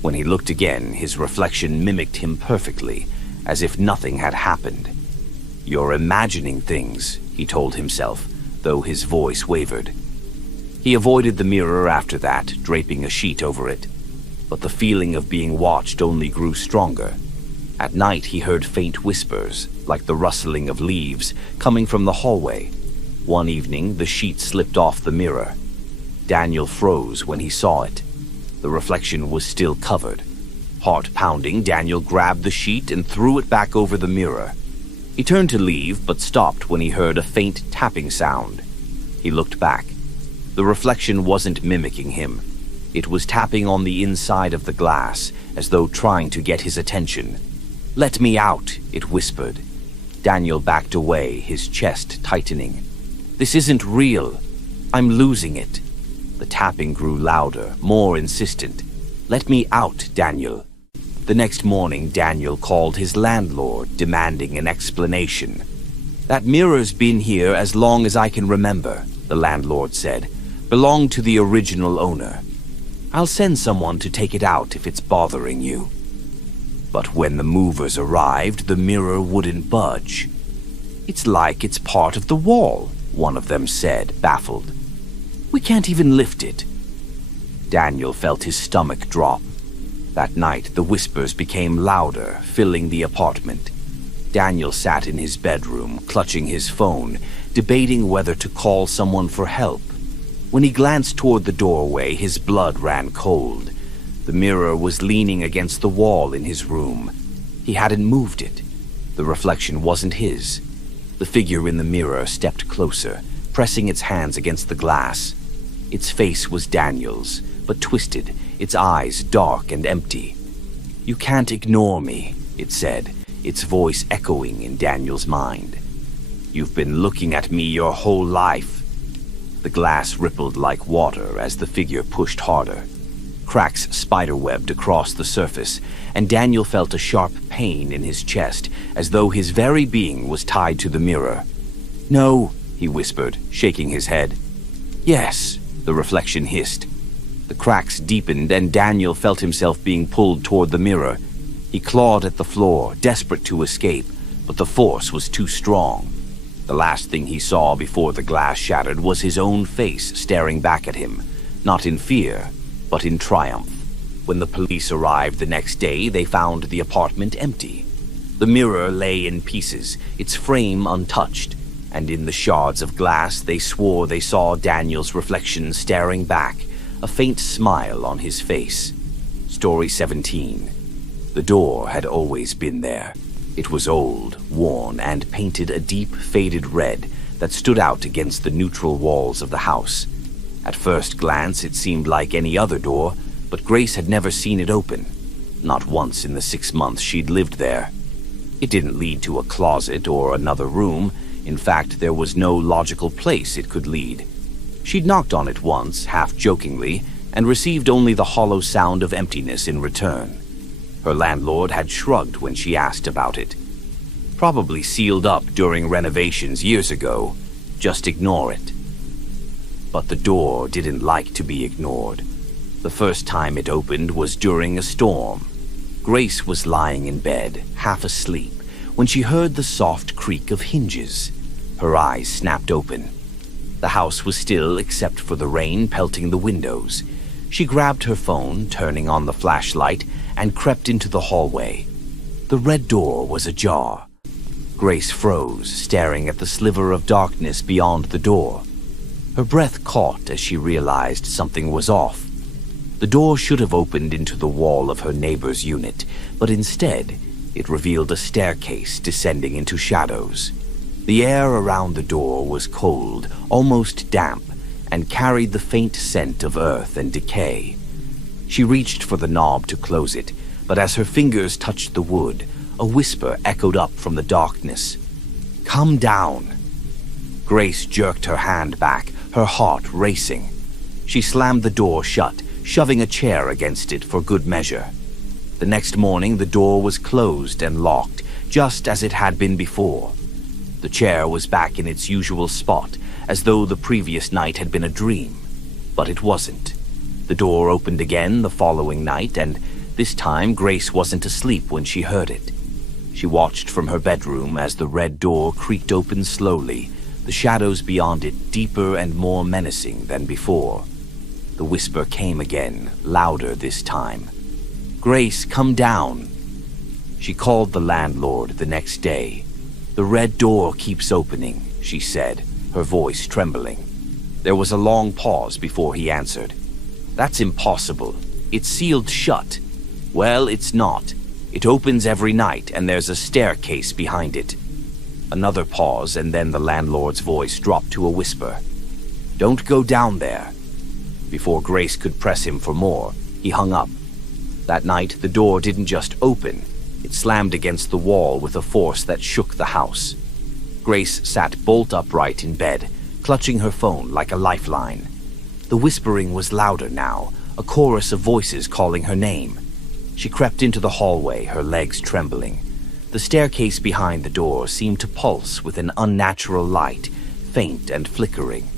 When he looked again, his reflection mimicked him perfectly, as if nothing had happened. "You're imagining things," he told himself, though his voice wavered. He avoided the mirror after that, draping a sheet over it. But the feeling of being watched only grew stronger. At night he heard faint whispers, like the rustling of leaves, coming from the hallway. One evening, the sheet slipped off the mirror. Daniel froze when he saw it. The reflection was still covered. Heart pounding, Daniel grabbed the sheet and threw it back over the mirror. He turned to leave, but stopped when he heard a faint tapping sound. He looked back. The reflection wasn't mimicking him. It was tapping on the inside of the glass, as though trying to get his attention. "Let me out," it whispered. Daniel backed away, his chest tightening. "This isn't real. I'm losing it." The tapping grew louder, more insistent. "Let me out, Daniel." The next morning, Daniel called his landlord, demanding an explanation. "That mirror's been here as long as I can remember," the landlord said. "Belonged to the original owner. I'll send someone to take it out if it's bothering you." But when the movers arrived, the mirror wouldn't budge. "It's like it's part of the wall," one of them said, baffled. "We can't even lift it." Daniel felt his stomach drop. That night, the whispers became louder, filling the apartment. Daniel sat in his bedroom, clutching his phone, debating whether to call someone for help. When he glanced toward the doorway, his blood ran cold. The mirror was leaning against the wall in his room. He hadn't moved it. The reflection wasn't his. The figure in the mirror stepped closer, pressing its hands against the glass. Its face was Daniel's, but twisted, its eyes dark and empty. "You can't ignore me," it said, its voice echoing in Daniel's mind. "You've been looking at me your whole life." The glass rippled like water as the figure pushed harder. cracks spiderwebbed across the surface, and Daniel felt a sharp pain in his chest, as though his very being was tied to the mirror. "No," he whispered, shaking his head. "Yes," the reflection hissed. The cracks deepened, and Daniel felt himself being pulled toward the mirror. He clawed at the floor, desperate to escape, but the force was too strong. The last thing he saw before the glass shattered was his own face staring back at him, not in fear, but in triumph. When the police arrived the next day, they found the apartment empty. The mirror lay in pieces, its frame untouched, and in the shards of glass they swore they saw Daniel's reflection staring back, a faint smile on his face. Story 17. The door had always been there. It was old, worn, and painted a deep, faded red that stood out against the neutral walls of the house. At first glance, it seemed like any other door, but Grace had never seen it open. Not once in the 6 months she'd lived there. It didn't lead to a closet or another room. In fact, there was no logical place it could lead. She'd knocked on it once, half-jokingly, and received only the hollow sound of emptiness in return. Her landlord had shrugged when she asked about it. Probably sealed up during renovations years ago. Just ignore it. But the door didn't like to be ignored. The first time it opened was during a storm. Grace was lying in bed, half asleep, when she heard the soft creak of hinges. Her eyes snapped open. The house was still except for the rain pelting the windows. She grabbed her phone, turning on the flashlight, and crept into the hallway. The red door was ajar. Grace froze, staring at the sliver of darkness beyond the door. Her breath caught as she realized something was off. The door should have opened into the wall of her neighbor's unit, but instead, it revealed a staircase descending into shadows. The air around the door was cold, almost damp, and carried the faint scent of earth and decay. She reached for the knob to close it, but as her fingers touched the wood, a whisper echoed up from the darkness. "Come down." Grace jerked her hand back, her heart racing. She slammed the door shut, shoving a chair against it for good measure. The next morning, the door was closed and locked, just as it had been before. The chair was back in its usual spot, as though the previous night had been a dream. But it wasn't. The door opened again the following night, and this time Grace wasn't asleep when she heard it. She watched from her bedroom as the red door creaked open slowly, the shadows beyond it deeper and more menacing than before. The whisper came again, louder this time. "Grace, come down." She called the landlord the next day. "The red door keeps opening," she said, her voice trembling. There was a long pause before he answered. "That's impossible. It's sealed shut." "Well, it's not. It opens every night, and there's a staircase behind it." Another pause, and then the landlord's voice dropped to a whisper. "Don't go down there." Before Grace could press him for more, he hung up. That night, the door didn't just open. It slammed against the wall with a force that shook the house. Grace sat bolt upright in bed, clutching her phone like a lifeline. The whispering was louder now, a chorus of voices calling her name. She crept into the hallway, her legs trembling. The staircase behind the door seemed to pulse with an unnatural light, faint and flickering.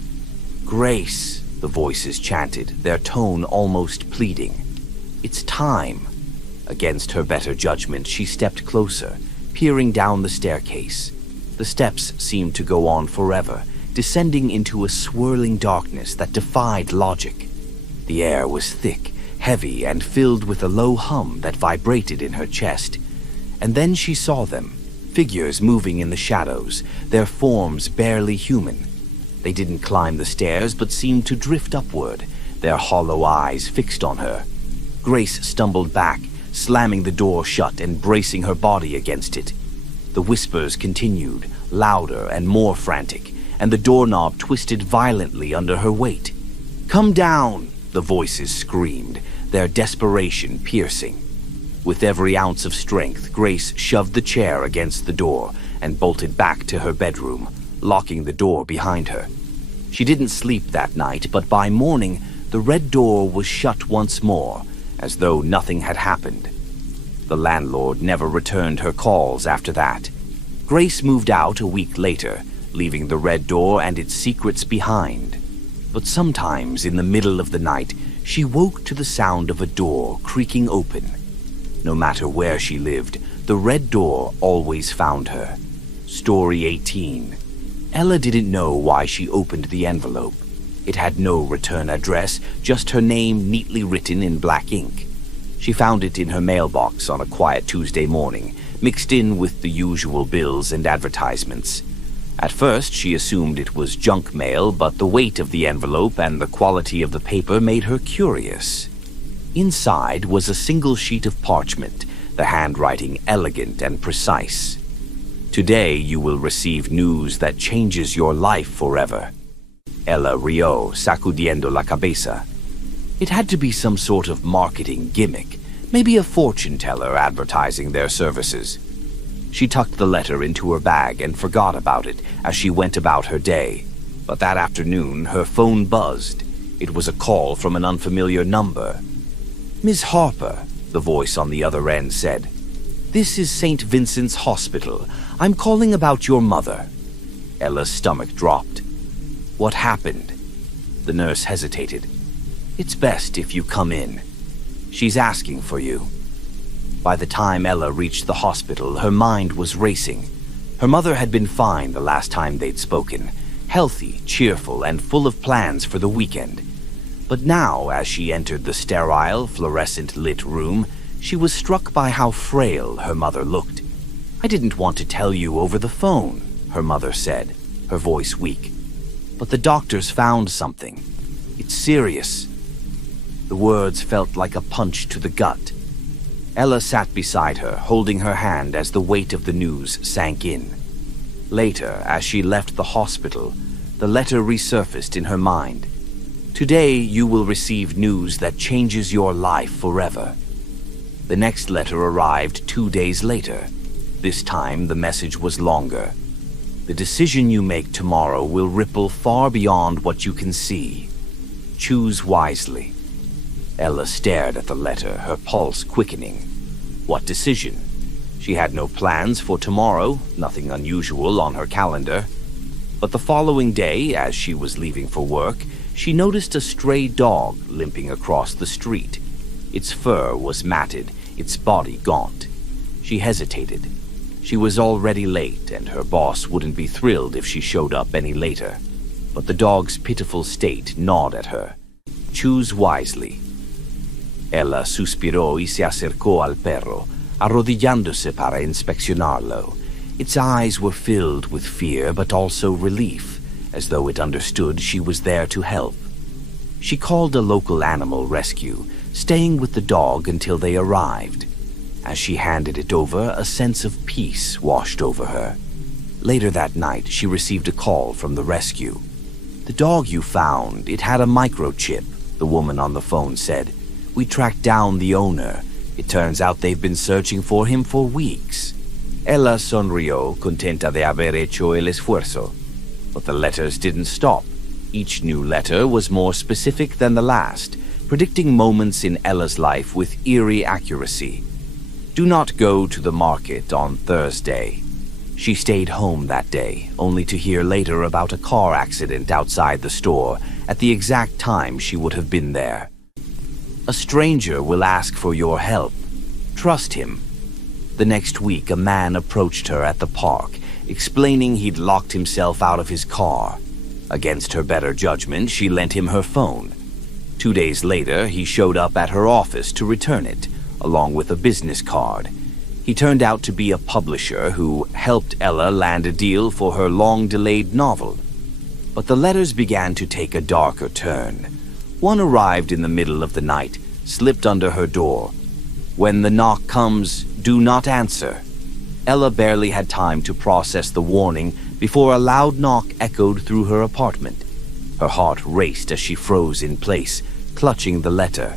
"Grace," the voices chanted, their tone almost pleading. "It's time." Against her better judgment, she stepped closer, peering down the staircase. The steps seemed to go on forever, descending into a swirling darkness that defied logic. The air was thick, heavy, and filled with a low hum that vibrated in her chest. And then she saw them, figures moving in the shadows, their forms barely human. They didn't climb the stairs, but seemed to drift upward, their hollow eyes fixed on her. Grace stumbled back, slamming the door shut and bracing her body against it. The whispers continued, louder and more frantic, and the doorknob twisted violently under her weight. "Come down!" the voices screamed, their desperation piercing. With every ounce of strength, Grace shoved the chair against the door and bolted back to her bedroom, locking the door behind her. She didn't sleep that night, but by morning, the red door was shut once more, as though nothing had happened. The landlord never returned her calls after that. Grace moved out a week later, leaving the red door and its secrets behind. But sometimes in the middle of the night, she woke to the sound of a door creaking open. No matter where she lived, the red door always found her. Story 18. Ella didn't know why she opened the envelope. It had no return address, just her name neatly written in black ink. She found it in her mailbox on a quiet Tuesday morning, mixed in with the usual bills and advertisements. At first, she assumed it was junk mail, but the weight of the envelope and the quality of the paper made her curious. Inside was a single sheet of parchment, the handwriting elegant and precise. Today you will receive news that changes your life forever. Ella rió, sacudiendo la cabeza. It had to be some sort of marketing gimmick, maybe a fortune teller advertising their services. She tucked the letter into her bag and forgot about it as she went about her day. But that afternoon, her phone buzzed. It was a call from an unfamiliar number. "Miss Harper," the voice on the other end said. "This is St. Vincent's Hospital. I'm calling about your mother." Ella's stomach dropped. "What happened?" The nurse hesitated. "It's best if you come in. She's asking for you." By the time Ella reached the hospital, her mind was racing. Her mother had been fine the last time they'd spoken, healthy, cheerful, and full of plans for the weekend. But now, as she entered the sterile, fluorescent-lit room, she was struck by how frail her mother looked. "I didn't want to tell you over the phone," her mother said, her voice weak. "But the doctors found something. It's serious." The words felt like a punch to the gut. Ella sat beside her, holding her hand as the weight of the news sank in. Later, as she left the hospital, the letter resurfaced in her mind. "Today you will receive news that changes your life forever." The next letter arrived 2 days later. This time the message was longer. "The decision you make tomorrow will ripple far beyond what you can see. Choose wisely." Ella stared at the letter, her pulse quickening. What decision? She had no plans for tomorrow, nothing unusual on her calendar. But the following day, as she was leaving for work, she noticed a stray dog limping across the street. Its fur was matted, its body gaunt. She hesitated. She was already late, and her boss wouldn't be thrilled if she showed up any later. But the dog's pitiful state gnawed at her. Choose wisely. Ella suspiró y se acercó al perro, arrodillándose para inspeccionarlo. Its eyes were filled with fear but also relief, as though it understood she was there to help. She called a local animal rescue, staying with the dog until they arrived. As she handed it over, a sense of peace washed over her. Later that night, she received a call from the rescue. "The dog you found, it had a microchip," the woman on the phone said. "We tracked down the owner. It turns out they've been searching for him for weeks." Ella sonrió, contenta de haber hecho el esfuerzo. But the letters didn't stop. Each new letter was more specific than the last, predicting moments in Ella's life with eerie accuracy. Do not go to the market on Thursday. She stayed home that day, only to hear later about a car accident outside the store at the exact time she would have been there. A stranger will ask for your help. Trust him. The next week, a man approached her at the park, explaining he'd locked himself out of his car. Against her better judgment, she lent him her phone. 2 days later, he showed up at her office to return it, along with a business card. He turned out to be a publisher who helped Ella land a deal for her long-delayed novel. But the letters began to take a darker turn. One arrived in the middle of the night, slipped under her door. "When the knock comes, do not answer." Ella barely had time to process the warning before a loud knock echoed through her apartment. Her heart raced as she froze in place, clutching the letter.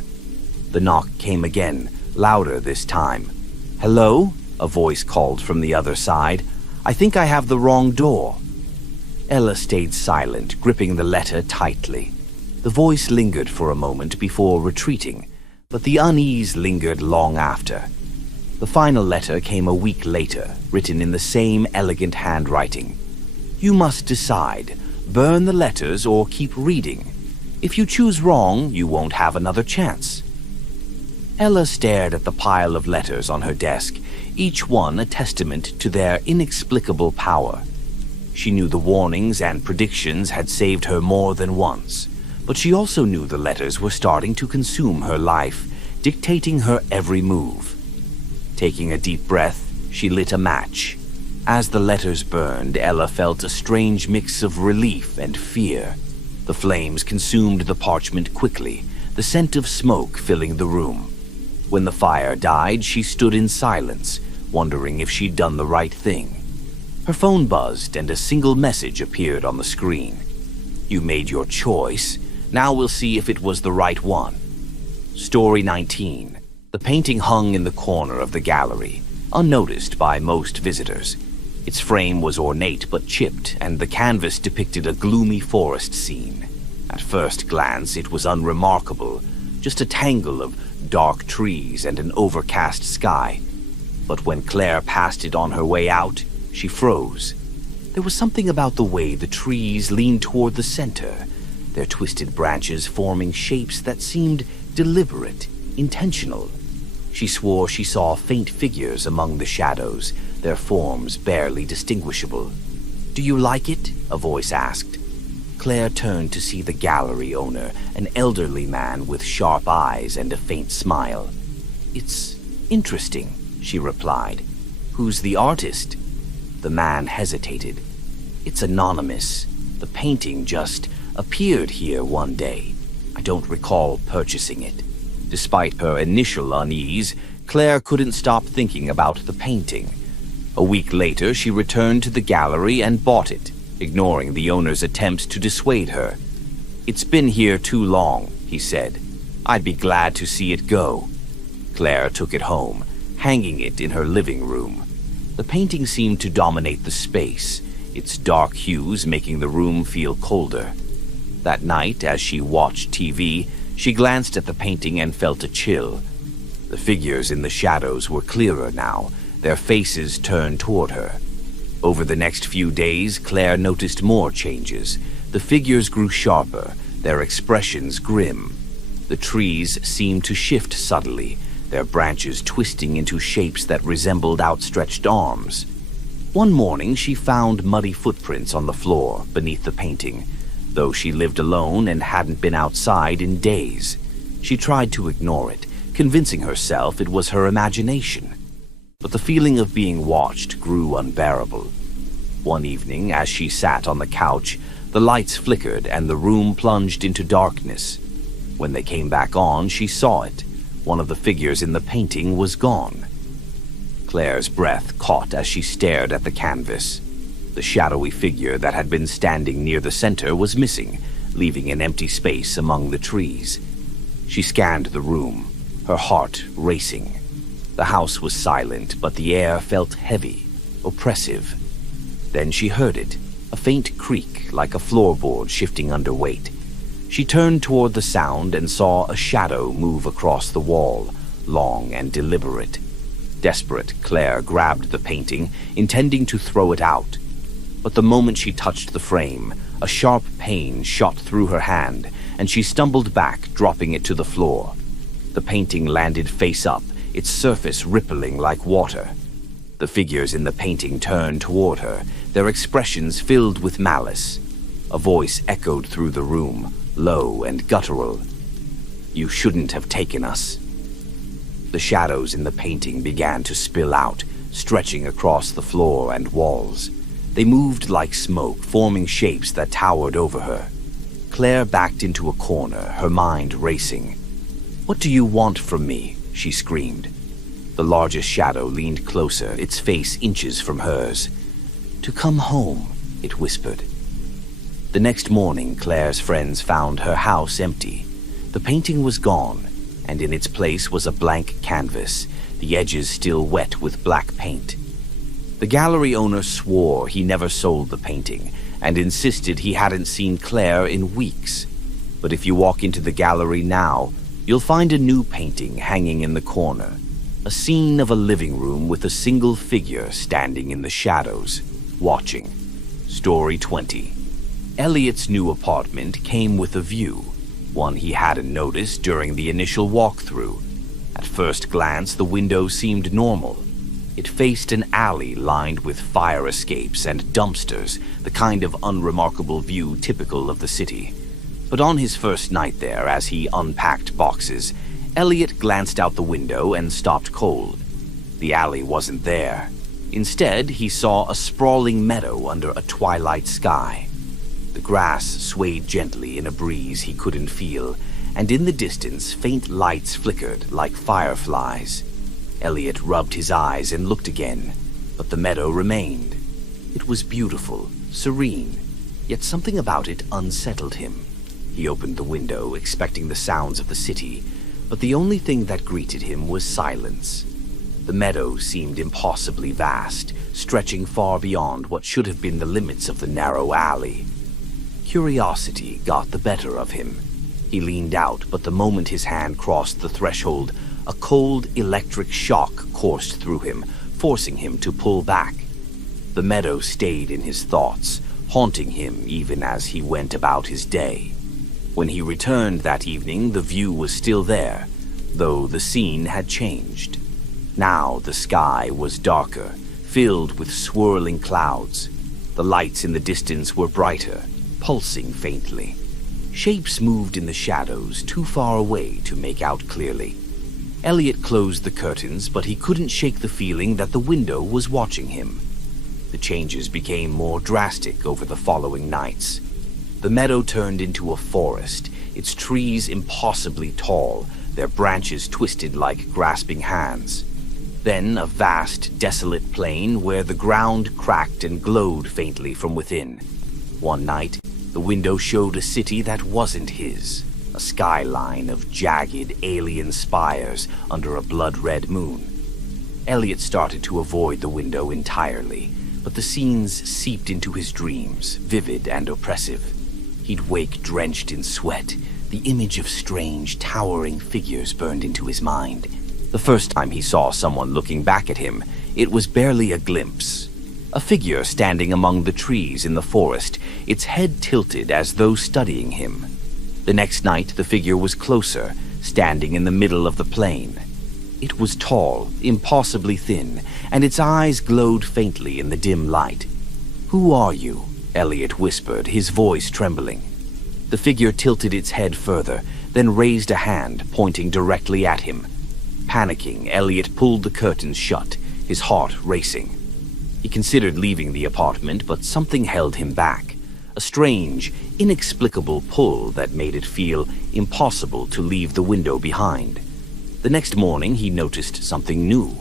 The knock came again, louder this time. "Hello?" a voice called from the other side. "I think I have the wrong door." Ella stayed silent, gripping the letter tightly. The voice lingered for a moment before retreating, but the unease lingered long after. The final letter came a week later, written in the same elegant handwriting. You must decide, burn the letters or keep reading. If you choose wrong, you won't have another chance. Ella stared at the pile of letters on her desk, each one a testament to their inexplicable power. She knew the warnings and predictions had saved her more than once, but she also knew the letters were starting to consume her life, dictating her every move. Taking a deep breath, she lit a match. As the letters burned, Ella felt a strange mix of relief and fear. The flames consumed the parchment quickly, the scent of smoke filling the room. When the fire died, she stood in silence, wondering if she'd done the right thing. Her phone buzzed and a single message appeared on the screen. You made your choice. Now we'll see if it was the right one. Story 19. The painting hung in the corner of the gallery, unnoticed by most visitors. Its frame was ornate but chipped, and the canvas depicted a gloomy forest scene. At first glance, it was unremarkable, just a tangle of dark trees and an overcast sky. But when Claire passed it on her way out, she froze. There was something about the way the trees leaned toward the center, their twisted branches forming shapes that seemed deliberate, intentional. She swore she saw faint figures among the shadows, their forms barely distinguishable. Do you like it? A voice asked. Claire turned to see the gallery owner, an elderly man with sharp eyes and a faint smile. It's interesting, she replied. Who's the artist? The man hesitated. It's anonymous. The painting just appeared here one day. I don't recall purchasing it. Despite her initial unease, Claire couldn't stop thinking about the painting. A week later, she returned to the gallery and bought it, ignoring the owner's attempts to dissuade her. It's been here too long, he said. I'd be glad to see it go. Claire took it home, hanging it in her living room. The painting seemed to dominate the space, its dark hues making the room feel colder. That night, as she watched TV, she glanced at the painting and felt a chill. The figures in the shadows were clearer now, their faces turned toward her. Over the next few days, Claire noticed more changes. The figures grew sharper, their expressions grim. The trees seemed to shift subtly, their branches twisting into shapes that resembled outstretched arms. One morning, she found muddy footprints on the floor beneath the painting, though she lived alone and hadn't been outside in days. She tried to ignore it, convincing herself it was her imagination. But the feeling of being watched grew unbearable. One evening, as she sat on the couch, the lights flickered and the room plunged into darkness. When they came back on, she saw it. One of the figures in the painting was gone. Claire's breath caught as she stared at the canvas. The shadowy figure that had been standing near the center was missing, leaving an empty space among the trees. She scanned the room, her heart racing. The house was silent, but the air felt heavy, oppressive. Then she heard it, a faint creak like a floorboard shifting under weight. She turned toward the sound and saw a shadow move across the wall, long and deliberate. Desperate, Claire grabbed the painting, intending to throw it out. But the moment she touched the frame, a sharp pain shot through her hand, and she stumbled back, dropping it to the floor. The painting landed face up, its surface rippling like water. The figures in the painting turned toward her, their expressions filled with malice. A voice echoed through the room, low and guttural. You shouldn't have taken us. The shadows in the painting began to spill out, stretching across the floor and walls. They moved like smoke, forming shapes that towered over her. Claire backed into a corner, her mind racing. What do you want from me? She screamed. The largest shadow leaned closer, its face inches from hers. To come home, it whispered. The next morning, Claire's friends found her house empty. The painting was gone, and in its place was a blank canvas, the edges still wet with black paint. The gallery owner swore he never sold the painting and insisted he hadn't seen Claire in weeks. But if you walk into the gallery now, you'll find a new painting hanging in the corner. A scene of a living room with a single figure standing in the shadows, watching. Story 20. Elliot's new apartment came with a view, one he hadn't noticed during the initial walkthrough. At first glance, the window seemed normal. It faced an alley lined with fire escapes and dumpsters, the kind of unremarkable view typical of the city. But on his first night there, as he unpacked boxes, Elliot glanced out the window and stopped cold. The alley wasn't there. Instead, he saw a sprawling meadow under a twilight sky. The grass swayed gently in a breeze he couldn't feel, and in the distance, faint lights flickered like fireflies. Elliot rubbed his eyes and looked again, but the meadow remained. It was beautiful, serene, yet something about it unsettled him. He opened the window, expecting the sounds of the city, but the only thing that greeted him was silence. The meadow seemed impossibly vast, stretching far beyond what should have been the limits of the narrow alley. Curiosity got the better of him. He leaned out, but the moment his hand crossed the threshold, a cold electric shock coursed through him, forcing him to pull back. The meadow stayed in his thoughts, haunting him even as he went about his day. When he returned that evening, the view was still there, though the scene had changed. Now the sky was darker, filled with swirling clouds. The lights in the distance were brighter, pulsing faintly. Shapes moved in the shadows, too far away to make out clearly. Elliot closed the curtains, but he couldn't shake the feeling that the window was watching him. The changes became more drastic over the following nights. The meadow turned into a forest, its trees impossibly tall, their branches twisted like grasping hands. Then a vast, desolate plain where the ground cracked and glowed faintly from within. One night, the window showed a city that wasn't his, a skyline of jagged alien spires under a blood-red moon. Elliot started to avoid the window entirely, but the scenes seeped into his dreams, vivid and oppressive. He'd wake drenched in sweat. The image of strange, towering figures burned into his mind. The first time he saw someone looking back at him, it was barely a glimpse. A figure standing among the trees in the forest, its head tilted as though studying him. The next night, the figure was closer, standing in the middle of the plain. It was tall, impossibly thin, and its eyes glowed faintly in the dim light. "Who are you?" Elliot whispered, his voice trembling. The figure tilted its head further, then raised a hand, pointing directly at him. Panicking, Elliot pulled the curtains shut, his heart racing. He considered leaving the apartment, but something held him back. A strange, inexplicable pull that made it feel impossible to leave the window behind. The next morning, he noticed something new.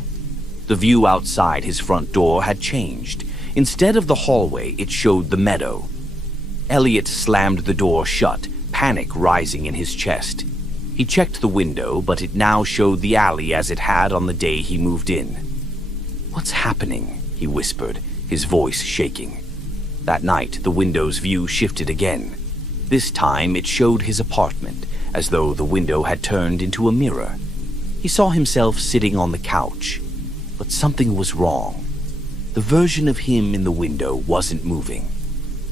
The view outside his front door had changed. Instead of the hallway, it showed the meadow. Elliot slammed the door shut, panic rising in his chest. He checked the window, but it now showed the alley as it had on the day he moved in. "What's happening?" he whispered, his voice shaking. That night, the window's view shifted again. This time, it showed his apartment, as though the window had turned into a mirror. He saw himself sitting on the couch, but something was wrong. The version of him in the window wasn't moving.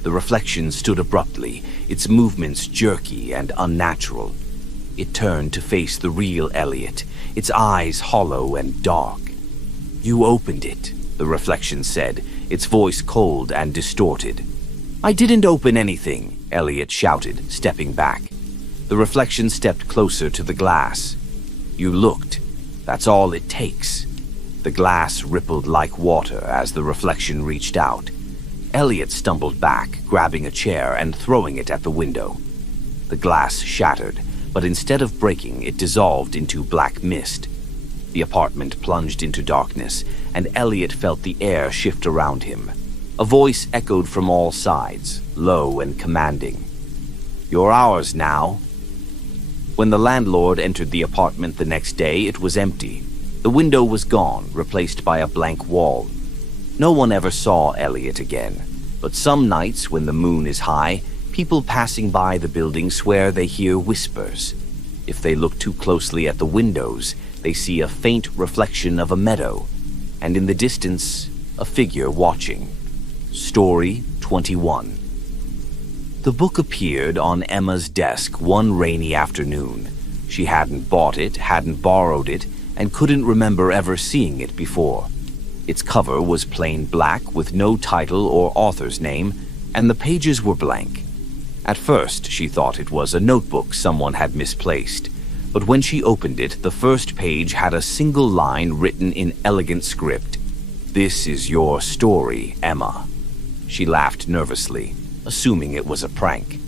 The reflection stood abruptly, its movements jerky and unnatural. It turned to face the real Elliot, its eyes hollow and dark. "You opened it," the reflection said, its voice cold and distorted. "I didn't open anything," Elliot shouted, stepping back. The reflection stepped closer to the glass. "You looked. That's all it takes." The glass rippled like water as the reflection reached out. Elliot stumbled back, grabbing a chair and throwing it at the window. The glass shattered, but instead of breaking, it dissolved into black mist. The apartment plunged into darkness, and Elliot felt the air shift around him. A voice echoed from all sides, low and commanding. "You're ours now." When the landlord entered the apartment the next day, it was empty. The window was gone, replaced by a blank wall. No one ever saw Elliot again, but some nights when the moon is high, People passing by the building swear they hear whispers. If they look too closely at the windows, they see a faint reflection of a meadow, and in the distance, a figure watching. Story 21. The book appeared on Emma's desk one rainy afternoon. She hadn't bought it, hadn't borrowed it, and couldn't remember ever seeing it before. Its cover was plain black with no title or author's name, and the pages were blank. At first, she thought it was a notebook someone had misplaced, but when she opened it, the first page had a single line written in elegant script. "This is your story, Emma." She laughed nervously, assuming it was a prank.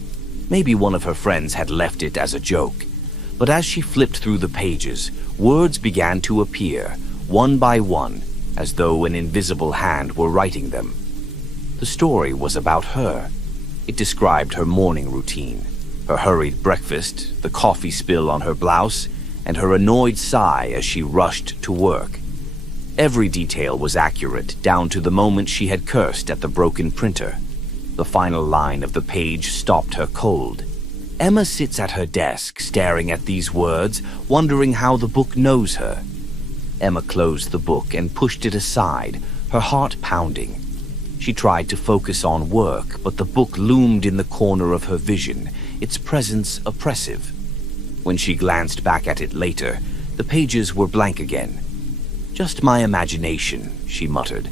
Maybe one of her friends had left it as a joke. But as she flipped through the pages, words began to appear, one by one, as though an invisible hand were writing them. The story was about her. It described her morning routine, her hurried breakfast, the coffee spill on her blouse, and her annoyed sigh as she rushed to work. Every detail was accurate, down to the moment she had cursed at the broken printer. The final line of the page stopped her cold. Emma sits at her desk, staring at these words, wondering how the book knows her. Emma closed the book and pushed it aside, her heart pounding. She tried to focus on work, but the book loomed in the corner of her vision, its presence oppressive. When she glanced back at it later, the pages were blank again. "Just my imagination," she muttered.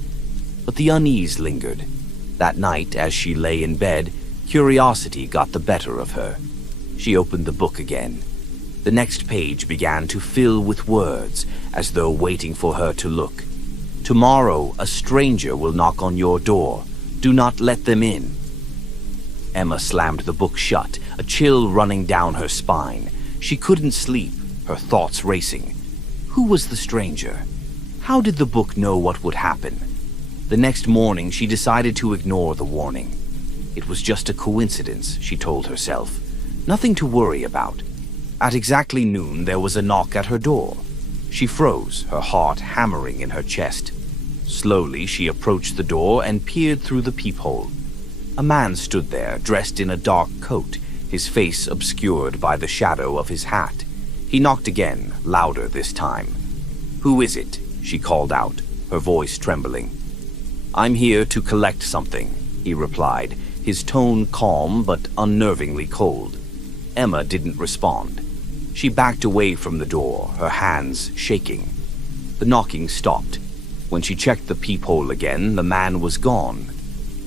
But the unease lingered. That night, as she lay in bed, curiosity got the better of her. She opened the book again. The next page began to fill with words, as though waiting for her to look. "Tomorrow, a stranger will knock on your door. Do not let them in." Emma slammed the book shut, a chill running down her spine. She couldn't sleep, her thoughts racing. Who was the stranger? How did the book know what would happen? The next morning, she decided to ignore the warning. It was just a coincidence, she told herself. Nothing to worry about. At exactly noon, there was a knock at her door. She froze, her heart hammering in her chest. Slowly, she approached the door and peered through the peephole. A man stood there, dressed in a dark coat, his face obscured by the shadow of his hat. He knocked again, louder this time. "Who is it?" she called out, her voice trembling. "I'm here to collect something," he replied, his tone calm but unnervingly cold. Emma didn't respond. She backed away from the door, her hands shaking. The knocking stopped. When she checked the peephole again, the man was gone.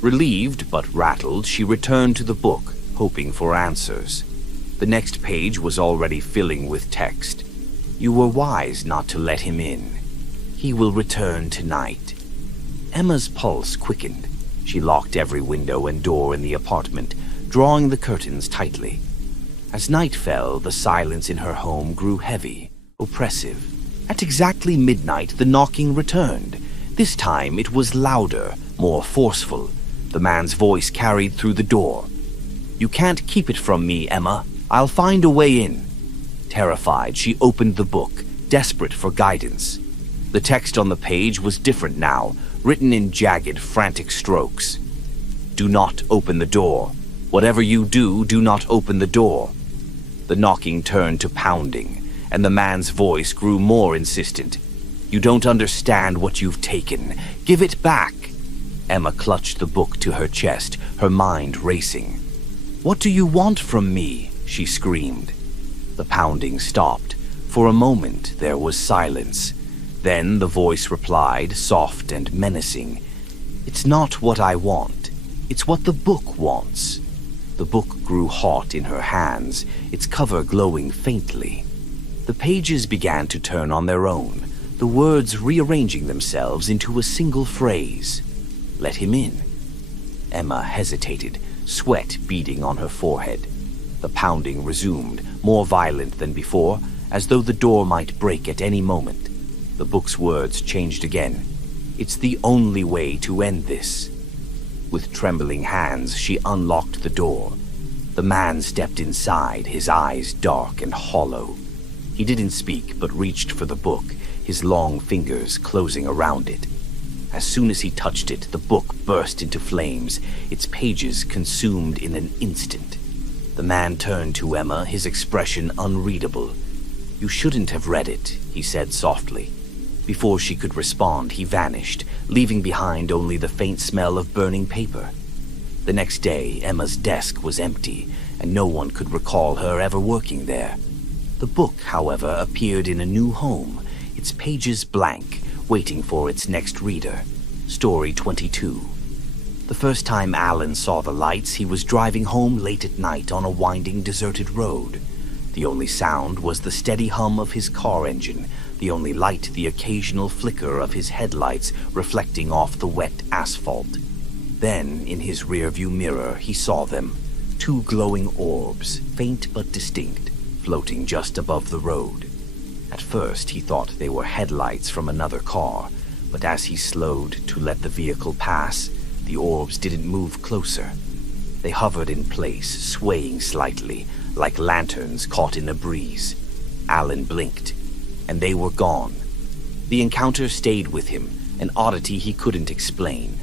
Relieved but rattled, she returned to the book, hoping for answers. The next page was already filling with text. "You were wise not to let him in. He will return tonight." Emma's pulse quickened. She locked every window and door in the apartment, drawing the curtains tightly. As night fell, the silence in her home grew heavy, oppressive. At exactly midnight, the knocking returned. This time it was louder, more forceful. The man's voice carried through the door. "You can't keep it from me, Emma. I'll find a way in." Terrified, she opened the book, desperate for guidance. The text on the page was different now, written in jagged, frantic strokes. "Do not open the door. Whatever you do, do not open the door." The knocking turned to pounding, and the man's voice grew more insistent. "You don't understand what you've taken. Give it back." Emma clutched the book to her chest, her mind racing. "What do you want from me?" she screamed. The pounding stopped. For a moment, there was silence. Then the voice replied, soft and menacing. "It's not what I want. It's what the book wants." The book grew hot in her hands, its cover glowing faintly. The pages began to turn on their own, the words rearranging themselves into a single phrase. "Let him in." Emma hesitated, sweat beading on her forehead. The pounding resumed, more violent than before, as though the door might break at any moment. The book's words changed again. "It's the only way to end this." With trembling hands, she unlocked the door. The man stepped inside, his eyes dark and hollow. He didn't speak, but reached for the book, his long fingers closing around it. As soon as he touched it, the book burst into flames, its pages consumed in an instant. The man turned to Emma, his expression unreadable. "You shouldn't have read it," he said softly. Before she could respond, he vanished, leaving behind only the faint smell of burning paper. The next day, Emma's desk was empty, and no one could recall her ever working there. The book, however, appeared in a new home, its pages blank, waiting for its next reader. Story 22. The first time Alan saw the lights, he was driving home late at night on a winding, deserted road. The only sound was the steady hum of his car engine, the only light the occasional flicker of his headlights reflecting off the wet asphalt. Then, in his rearview mirror, he saw them, two glowing orbs, faint but distinct, floating just above the road. At first, he thought they were headlights from another car, but as he slowed to let the vehicle pass, the orbs didn't move closer. They hovered in place, swaying slightly, like lanterns caught in a breeze. Alan blinked, and they were gone. The encounter stayed with him, an oddity he couldn't explain.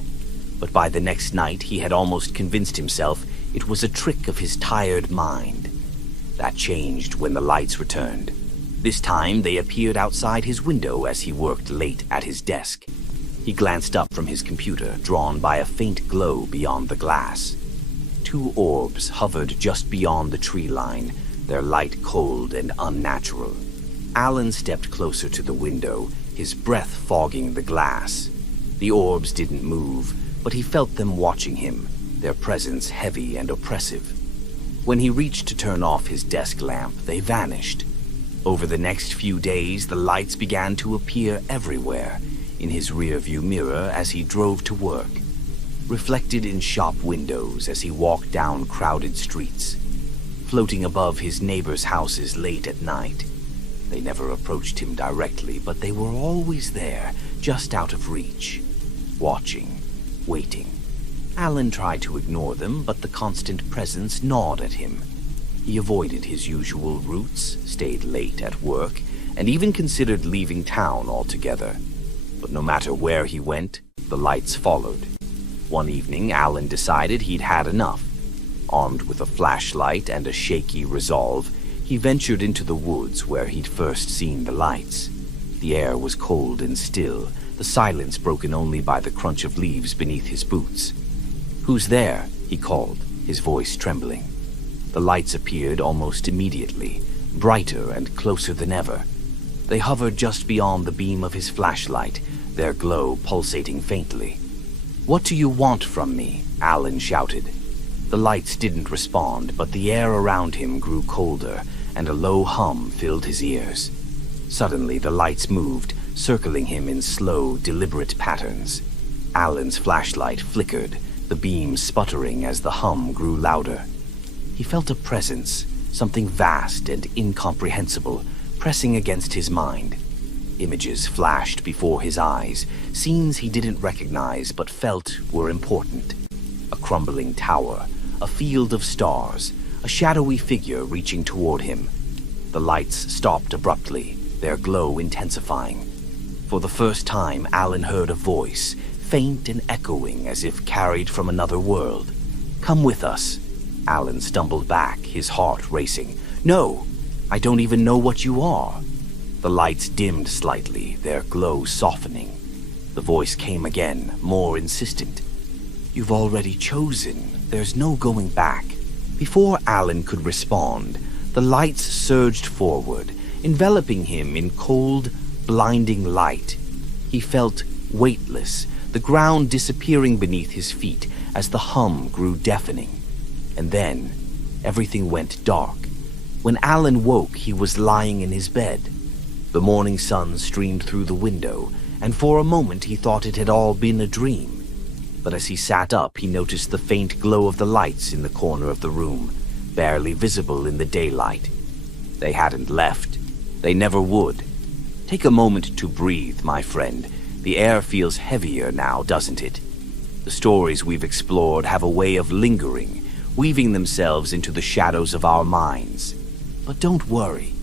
But by the next night, he had almost convinced himself it was a trick of his tired mind. That changed when the lights returned. This time, they appeared outside his window as he worked late at his desk. He glanced up from his computer, drawn by a faint glow beyond the glass. Two orbs hovered just beyond the tree line, their light cold and unnatural. Alan stepped closer to the window, his breath fogging the glass. The orbs didn't move, but he felt them watching him, their presence heavy and oppressive. When he reached to turn off his desk lamp, they vanished. Over the next few days, the lights began to appear everywhere, in his rearview mirror as he drove to work, reflected in shop windows as he walked down crowded streets, floating above his neighbors' houses late at night. They never approached him directly, but they were always there, just out of reach, watching, waiting. Alan tried to ignore them, but the constant presence gnawed at him. He avoided his usual routes, stayed late at work, and even considered leaving town altogether. But no matter where he went, the lights followed. One evening, Alan decided he'd had enough. Armed with a flashlight and a shaky resolve, he ventured into the woods where he'd first seen the lights. The air was cold and still, the silence broken only by the crunch of leaves beneath his boots. "Who's there?" he called, his voice trembling. The lights appeared almost immediately, brighter and closer than ever. They hovered just beyond the beam of his flashlight, their glow pulsating faintly. "What do you want from me?" Alan shouted. The lights didn't respond, but the air around him grew colder, and a low hum filled his ears. Suddenly, the lights moved, circling him in slow, deliberate patterns. Alan's flashlight flickered, the beam sputtering as the hum grew louder. He felt a presence, something vast and incomprehensible, pressing against his mind. Images flashed before his eyes, scenes he didn't recognize but felt were important. A crumbling tower, a field of stars, a shadowy figure reaching toward him. The lights stopped abruptly, their glow intensifying. For the first time, Alan heard a voice, faint and echoing as if carried from another world. "Come with us." Alan stumbled back, his heart racing. "No, I don't even know what you are." The lights dimmed slightly, their glow softening. The voice came again, more insistent. "You've already chosen. There's no going back." Before Alan could respond, the lights surged forward, enveloping him in cold, blinding light. He felt weightless, the ground disappearing beneath his feet as the hum grew deafening. And then, everything went dark. When Alan woke, he was lying in his bed. The morning sun streamed through the window, and for a moment he thought it had all been a dream. But as he sat up, he noticed the faint glow of the lights in the corner of the room, barely visible in the daylight. They hadn't left. They never would. Take a moment to breathe, my friend. The air feels heavier now, doesn't it? The stories we've explored have a way of lingering, weaving themselves into the shadows of our minds. But don't worry.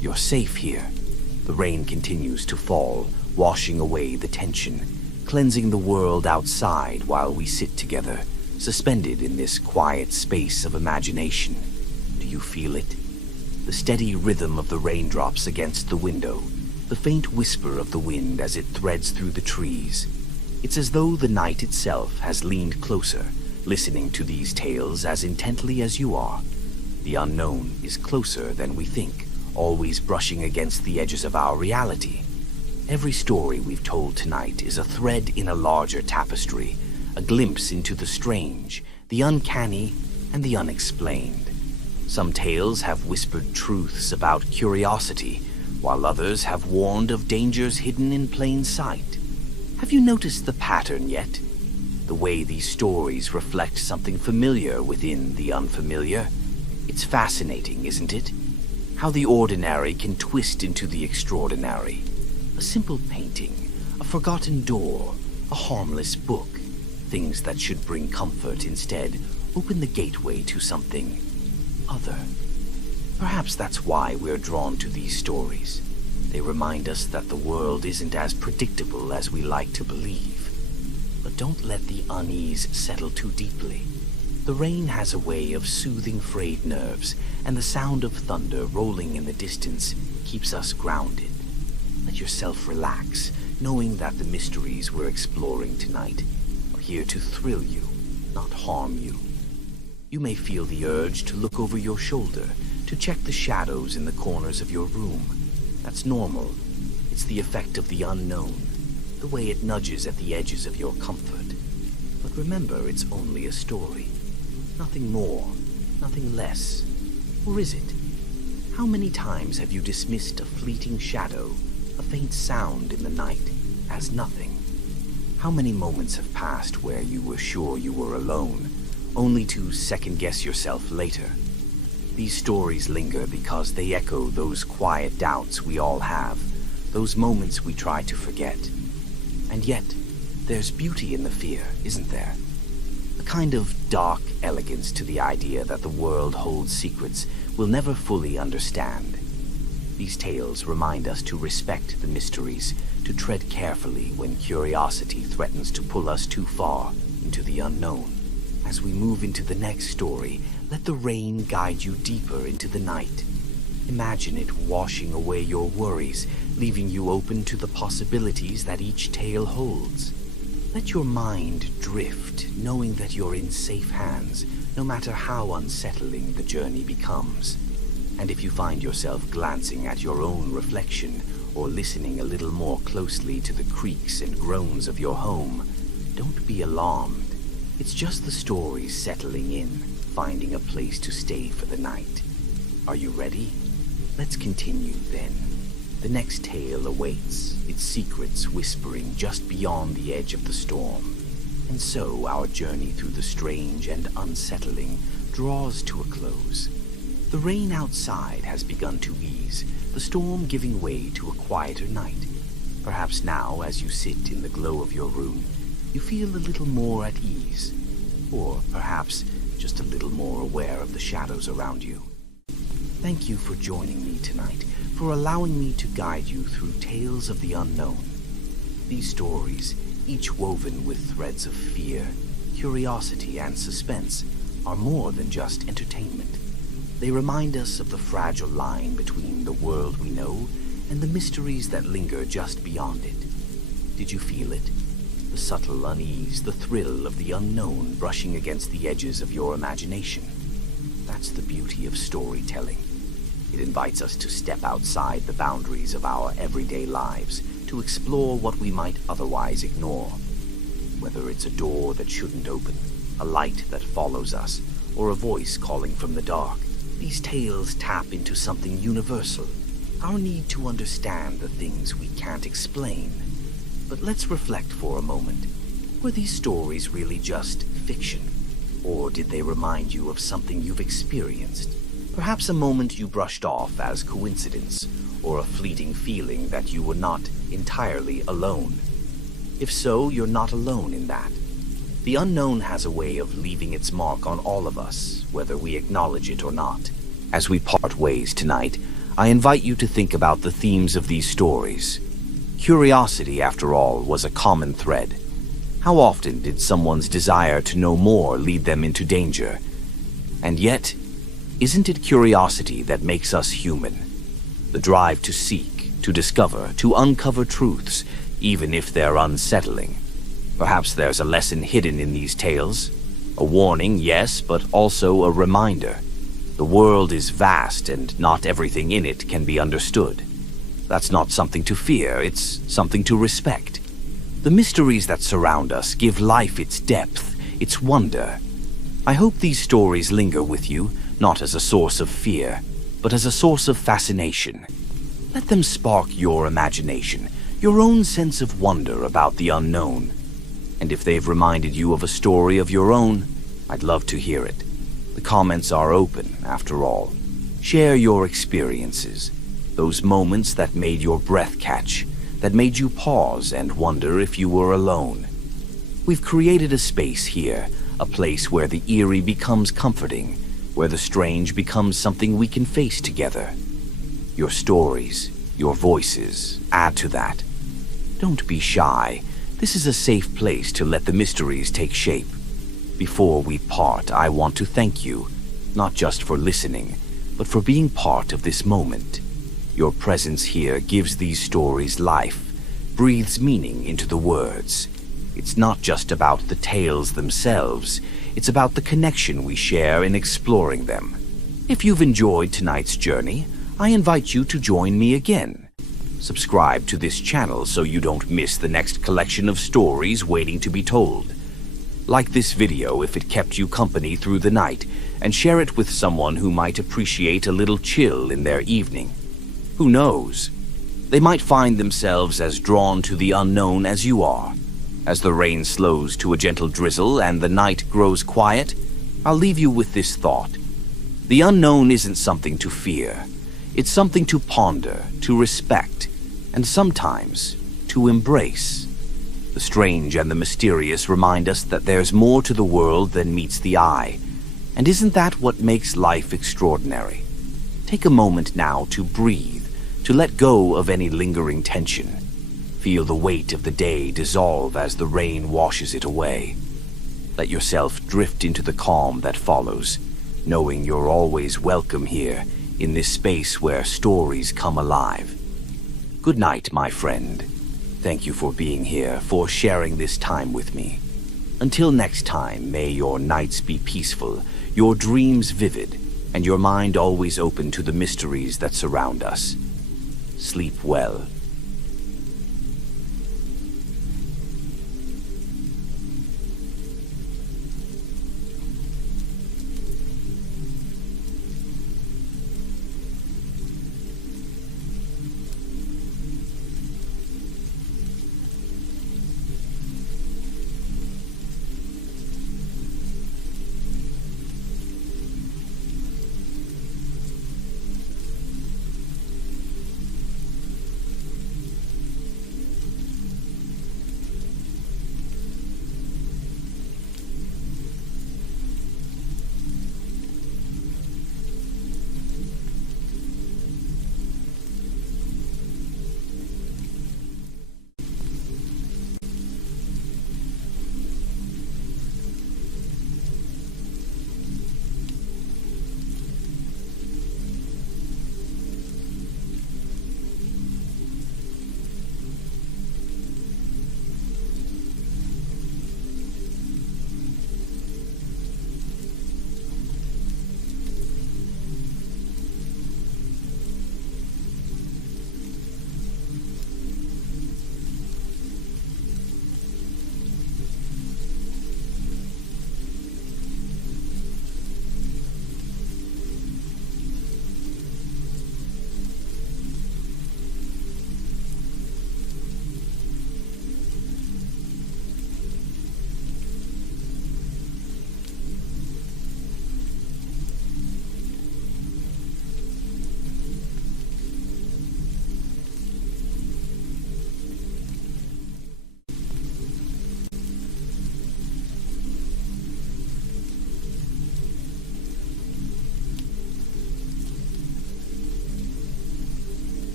You're safe here. The rain continues to fall, washing away the tension. cleansing the world outside while we sit together, suspended in this quiet space of imagination. Do you feel it? The steady rhythm of the raindrops against the window, the faint whisper of the wind as it threads through the trees. It's as though the night itself has leaned closer, listening to these tales as intently as you are. The unknown is closer than we think, always brushing against the edges of our reality. Every story we've told tonight is a thread in a larger tapestry, a glimpse into the strange, the uncanny, and the unexplained. Some tales have whispered truths about curiosity, while others have warned of dangers hidden in plain sight. Have you noticed the pattern yet? The way these stories reflect something familiar within the unfamiliar? It's fascinating, isn't it? How the ordinary can twist into the extraordinary. A simple painting, a forgotten door, a harmless book. Things that should bring comfort instead open the gateway to something other. Perhaps that's why we're drawn to these stories. They remind us that the world isn't as predictable as we like to believe. But don't let the unease settle too deeply. The rain has a way of soothing frayed nerves, and the sound of thunder rolling in the distance keeps us grounded. Let yourself relax, knowing that the mysteries we're exploring tonight are here to thrill you, not harm you. You may feel the urge to look over your shoulder, to check the shadows in the corners of your room. That's normal. It's the effect of the unknown, the way it nudges at the edges of your comfort. But remember, it's only a story. Nothing more, nothing less. Or is it? How many times have you dismissed a fleeting shadow, a faint sound in the night, as nothing? How many moments have passed where you were sure you were alone, only to second-guess yourself later? These stories linger because they echo those quiet doubts we all have, those moments we try to forget. And yet, there's beauty in the fear, isn't there? A kind of dark elegance to the idea that the world holds secrets we'll never fully understand. These tales remind us to respect the mysteries, to tread carefully when curiosity threatens to pull us too far into the unknown. As we move into the next story, let the rain guide you deeper into the night. Imagine it washing away your worries, leaving you open to the possibilities that each tale holds. Let your mind drift, knowing that you're in safe hands, no matter how unsettling the journey becomes. And if you find yourself glancing at your own reflection, or listening a little more closely to the creaks and groans of your home, don't be alarmed. It's just the stories settling in, finding a place to stay for the night. Are you ready? Let's continue then. The next tale awaits, its secrets whispering just beyond the edge of the storm. And so our journey through the strange and unsettling draws to a close. The rain outside has begun to ease, the storm giving way to a quieter night. Perhaps now, as you sit in the glow of your room, you feel a little more at ease, or perhaps just a little more aware of the shadows around you. Thank you for joining me tonight, for allowing me to guide you through tales of the unknown. These stories, each woven with threads of fear, curiosity, and suspense, are more than just entertainment. They remind us of the fragile line between the world we know and the mysteries that linger just beyond it. Did you feel it? The subtle unease, the thrill of the unknown brushing against the edges of your imagination. That's the beauty of storytelling. It invites us to step outside the boundaries of our everyday lives, to explore what we might otherwise ignore. Whether it's a door that shouldn't open, a light that follows us, or a voice calling from the dark, these tales tap into something universal, our need to understand the things we can't explain. But let's reflect for a moment. Were these stories really just fiction? Or did they remind you of something you've experienced? Perhaps a moment you brushed off as coincidence, or a fleeting feeling that you were not entirely alone. If so, you're not alone in that. The unknown has a way of leaving its mark on all of us, whether we acknowledge it or not. As we part ways tonight, I invite you to think about the themes of these stories. Curiosity, after all, was a common thread. How often did someone's desire to know more lead them into danger? And yet, isn't it curiosity that makes us human? The drive to seek, to discover, to uncover truths, even if they're unsettling. Perhaps there's a lesson hidden in these tales. A warning, yes, but also a reminder. The world is vast and not everything in it can be understood. That's not something to fear, it's something to respect. The mysteries that surround us give life its depth, its wonder. I hope these stories linger with you, not as a source of fear, but as a source of fascination. Let them spark your imagination, your own sense of wonder about the unknown. And if they've reminded you of a story of your own, I'd love to hear it. The comments are open, after all. Share your experiences, those moments that made your breath catch, that made you pause and wonder if you were alone. We've created a space here, a place where the eerie becomes comforting, where the strange becomes something we can face together. Your stories, your voices, add to that. Don't be shy. This is a safe place to let the mysteries take shape. Before we part, I want to thank you, not just for listening, but for being part of this moment. Your presence here gives these stories life, breathes meaning into the words. It's not just about the tales themselves, it's about the connection we share in exploring them. If you've enjoyed tonight's journey, I invite you to join me again. Subscribe to this channel so you don't miss the next collection of stories waiting to be told. Like this video if it kept you company through the night, and share it with someone who might appreciate a little chill in their evening. Who knows? They might find themselves as drawn to the unknown as you are. As the rain slows to a gentle drizzle and the night grows quiet, I'll leave you with this thought. The unknown isn't something to fear. It's something to ponder, to respect, and sometimes to embrace. The strange and the mysterious remind us that there's more to the world than meets the eye. And isn't that what makes life extraordinary? Take a moment now to breathe, to let go of any lingering tension. Feel the weight of the day dissolve as the rain washes it away. Let yourself drift into the calm that follows, knowing you're always welcome here in this space where stories come alive. Good night, my friend. Thank you for being here, for sharing this time with me. Until next time, may your nights be peaceful, your dreams vivid, and your mind always open to the mysteries that surround us. Sleep well.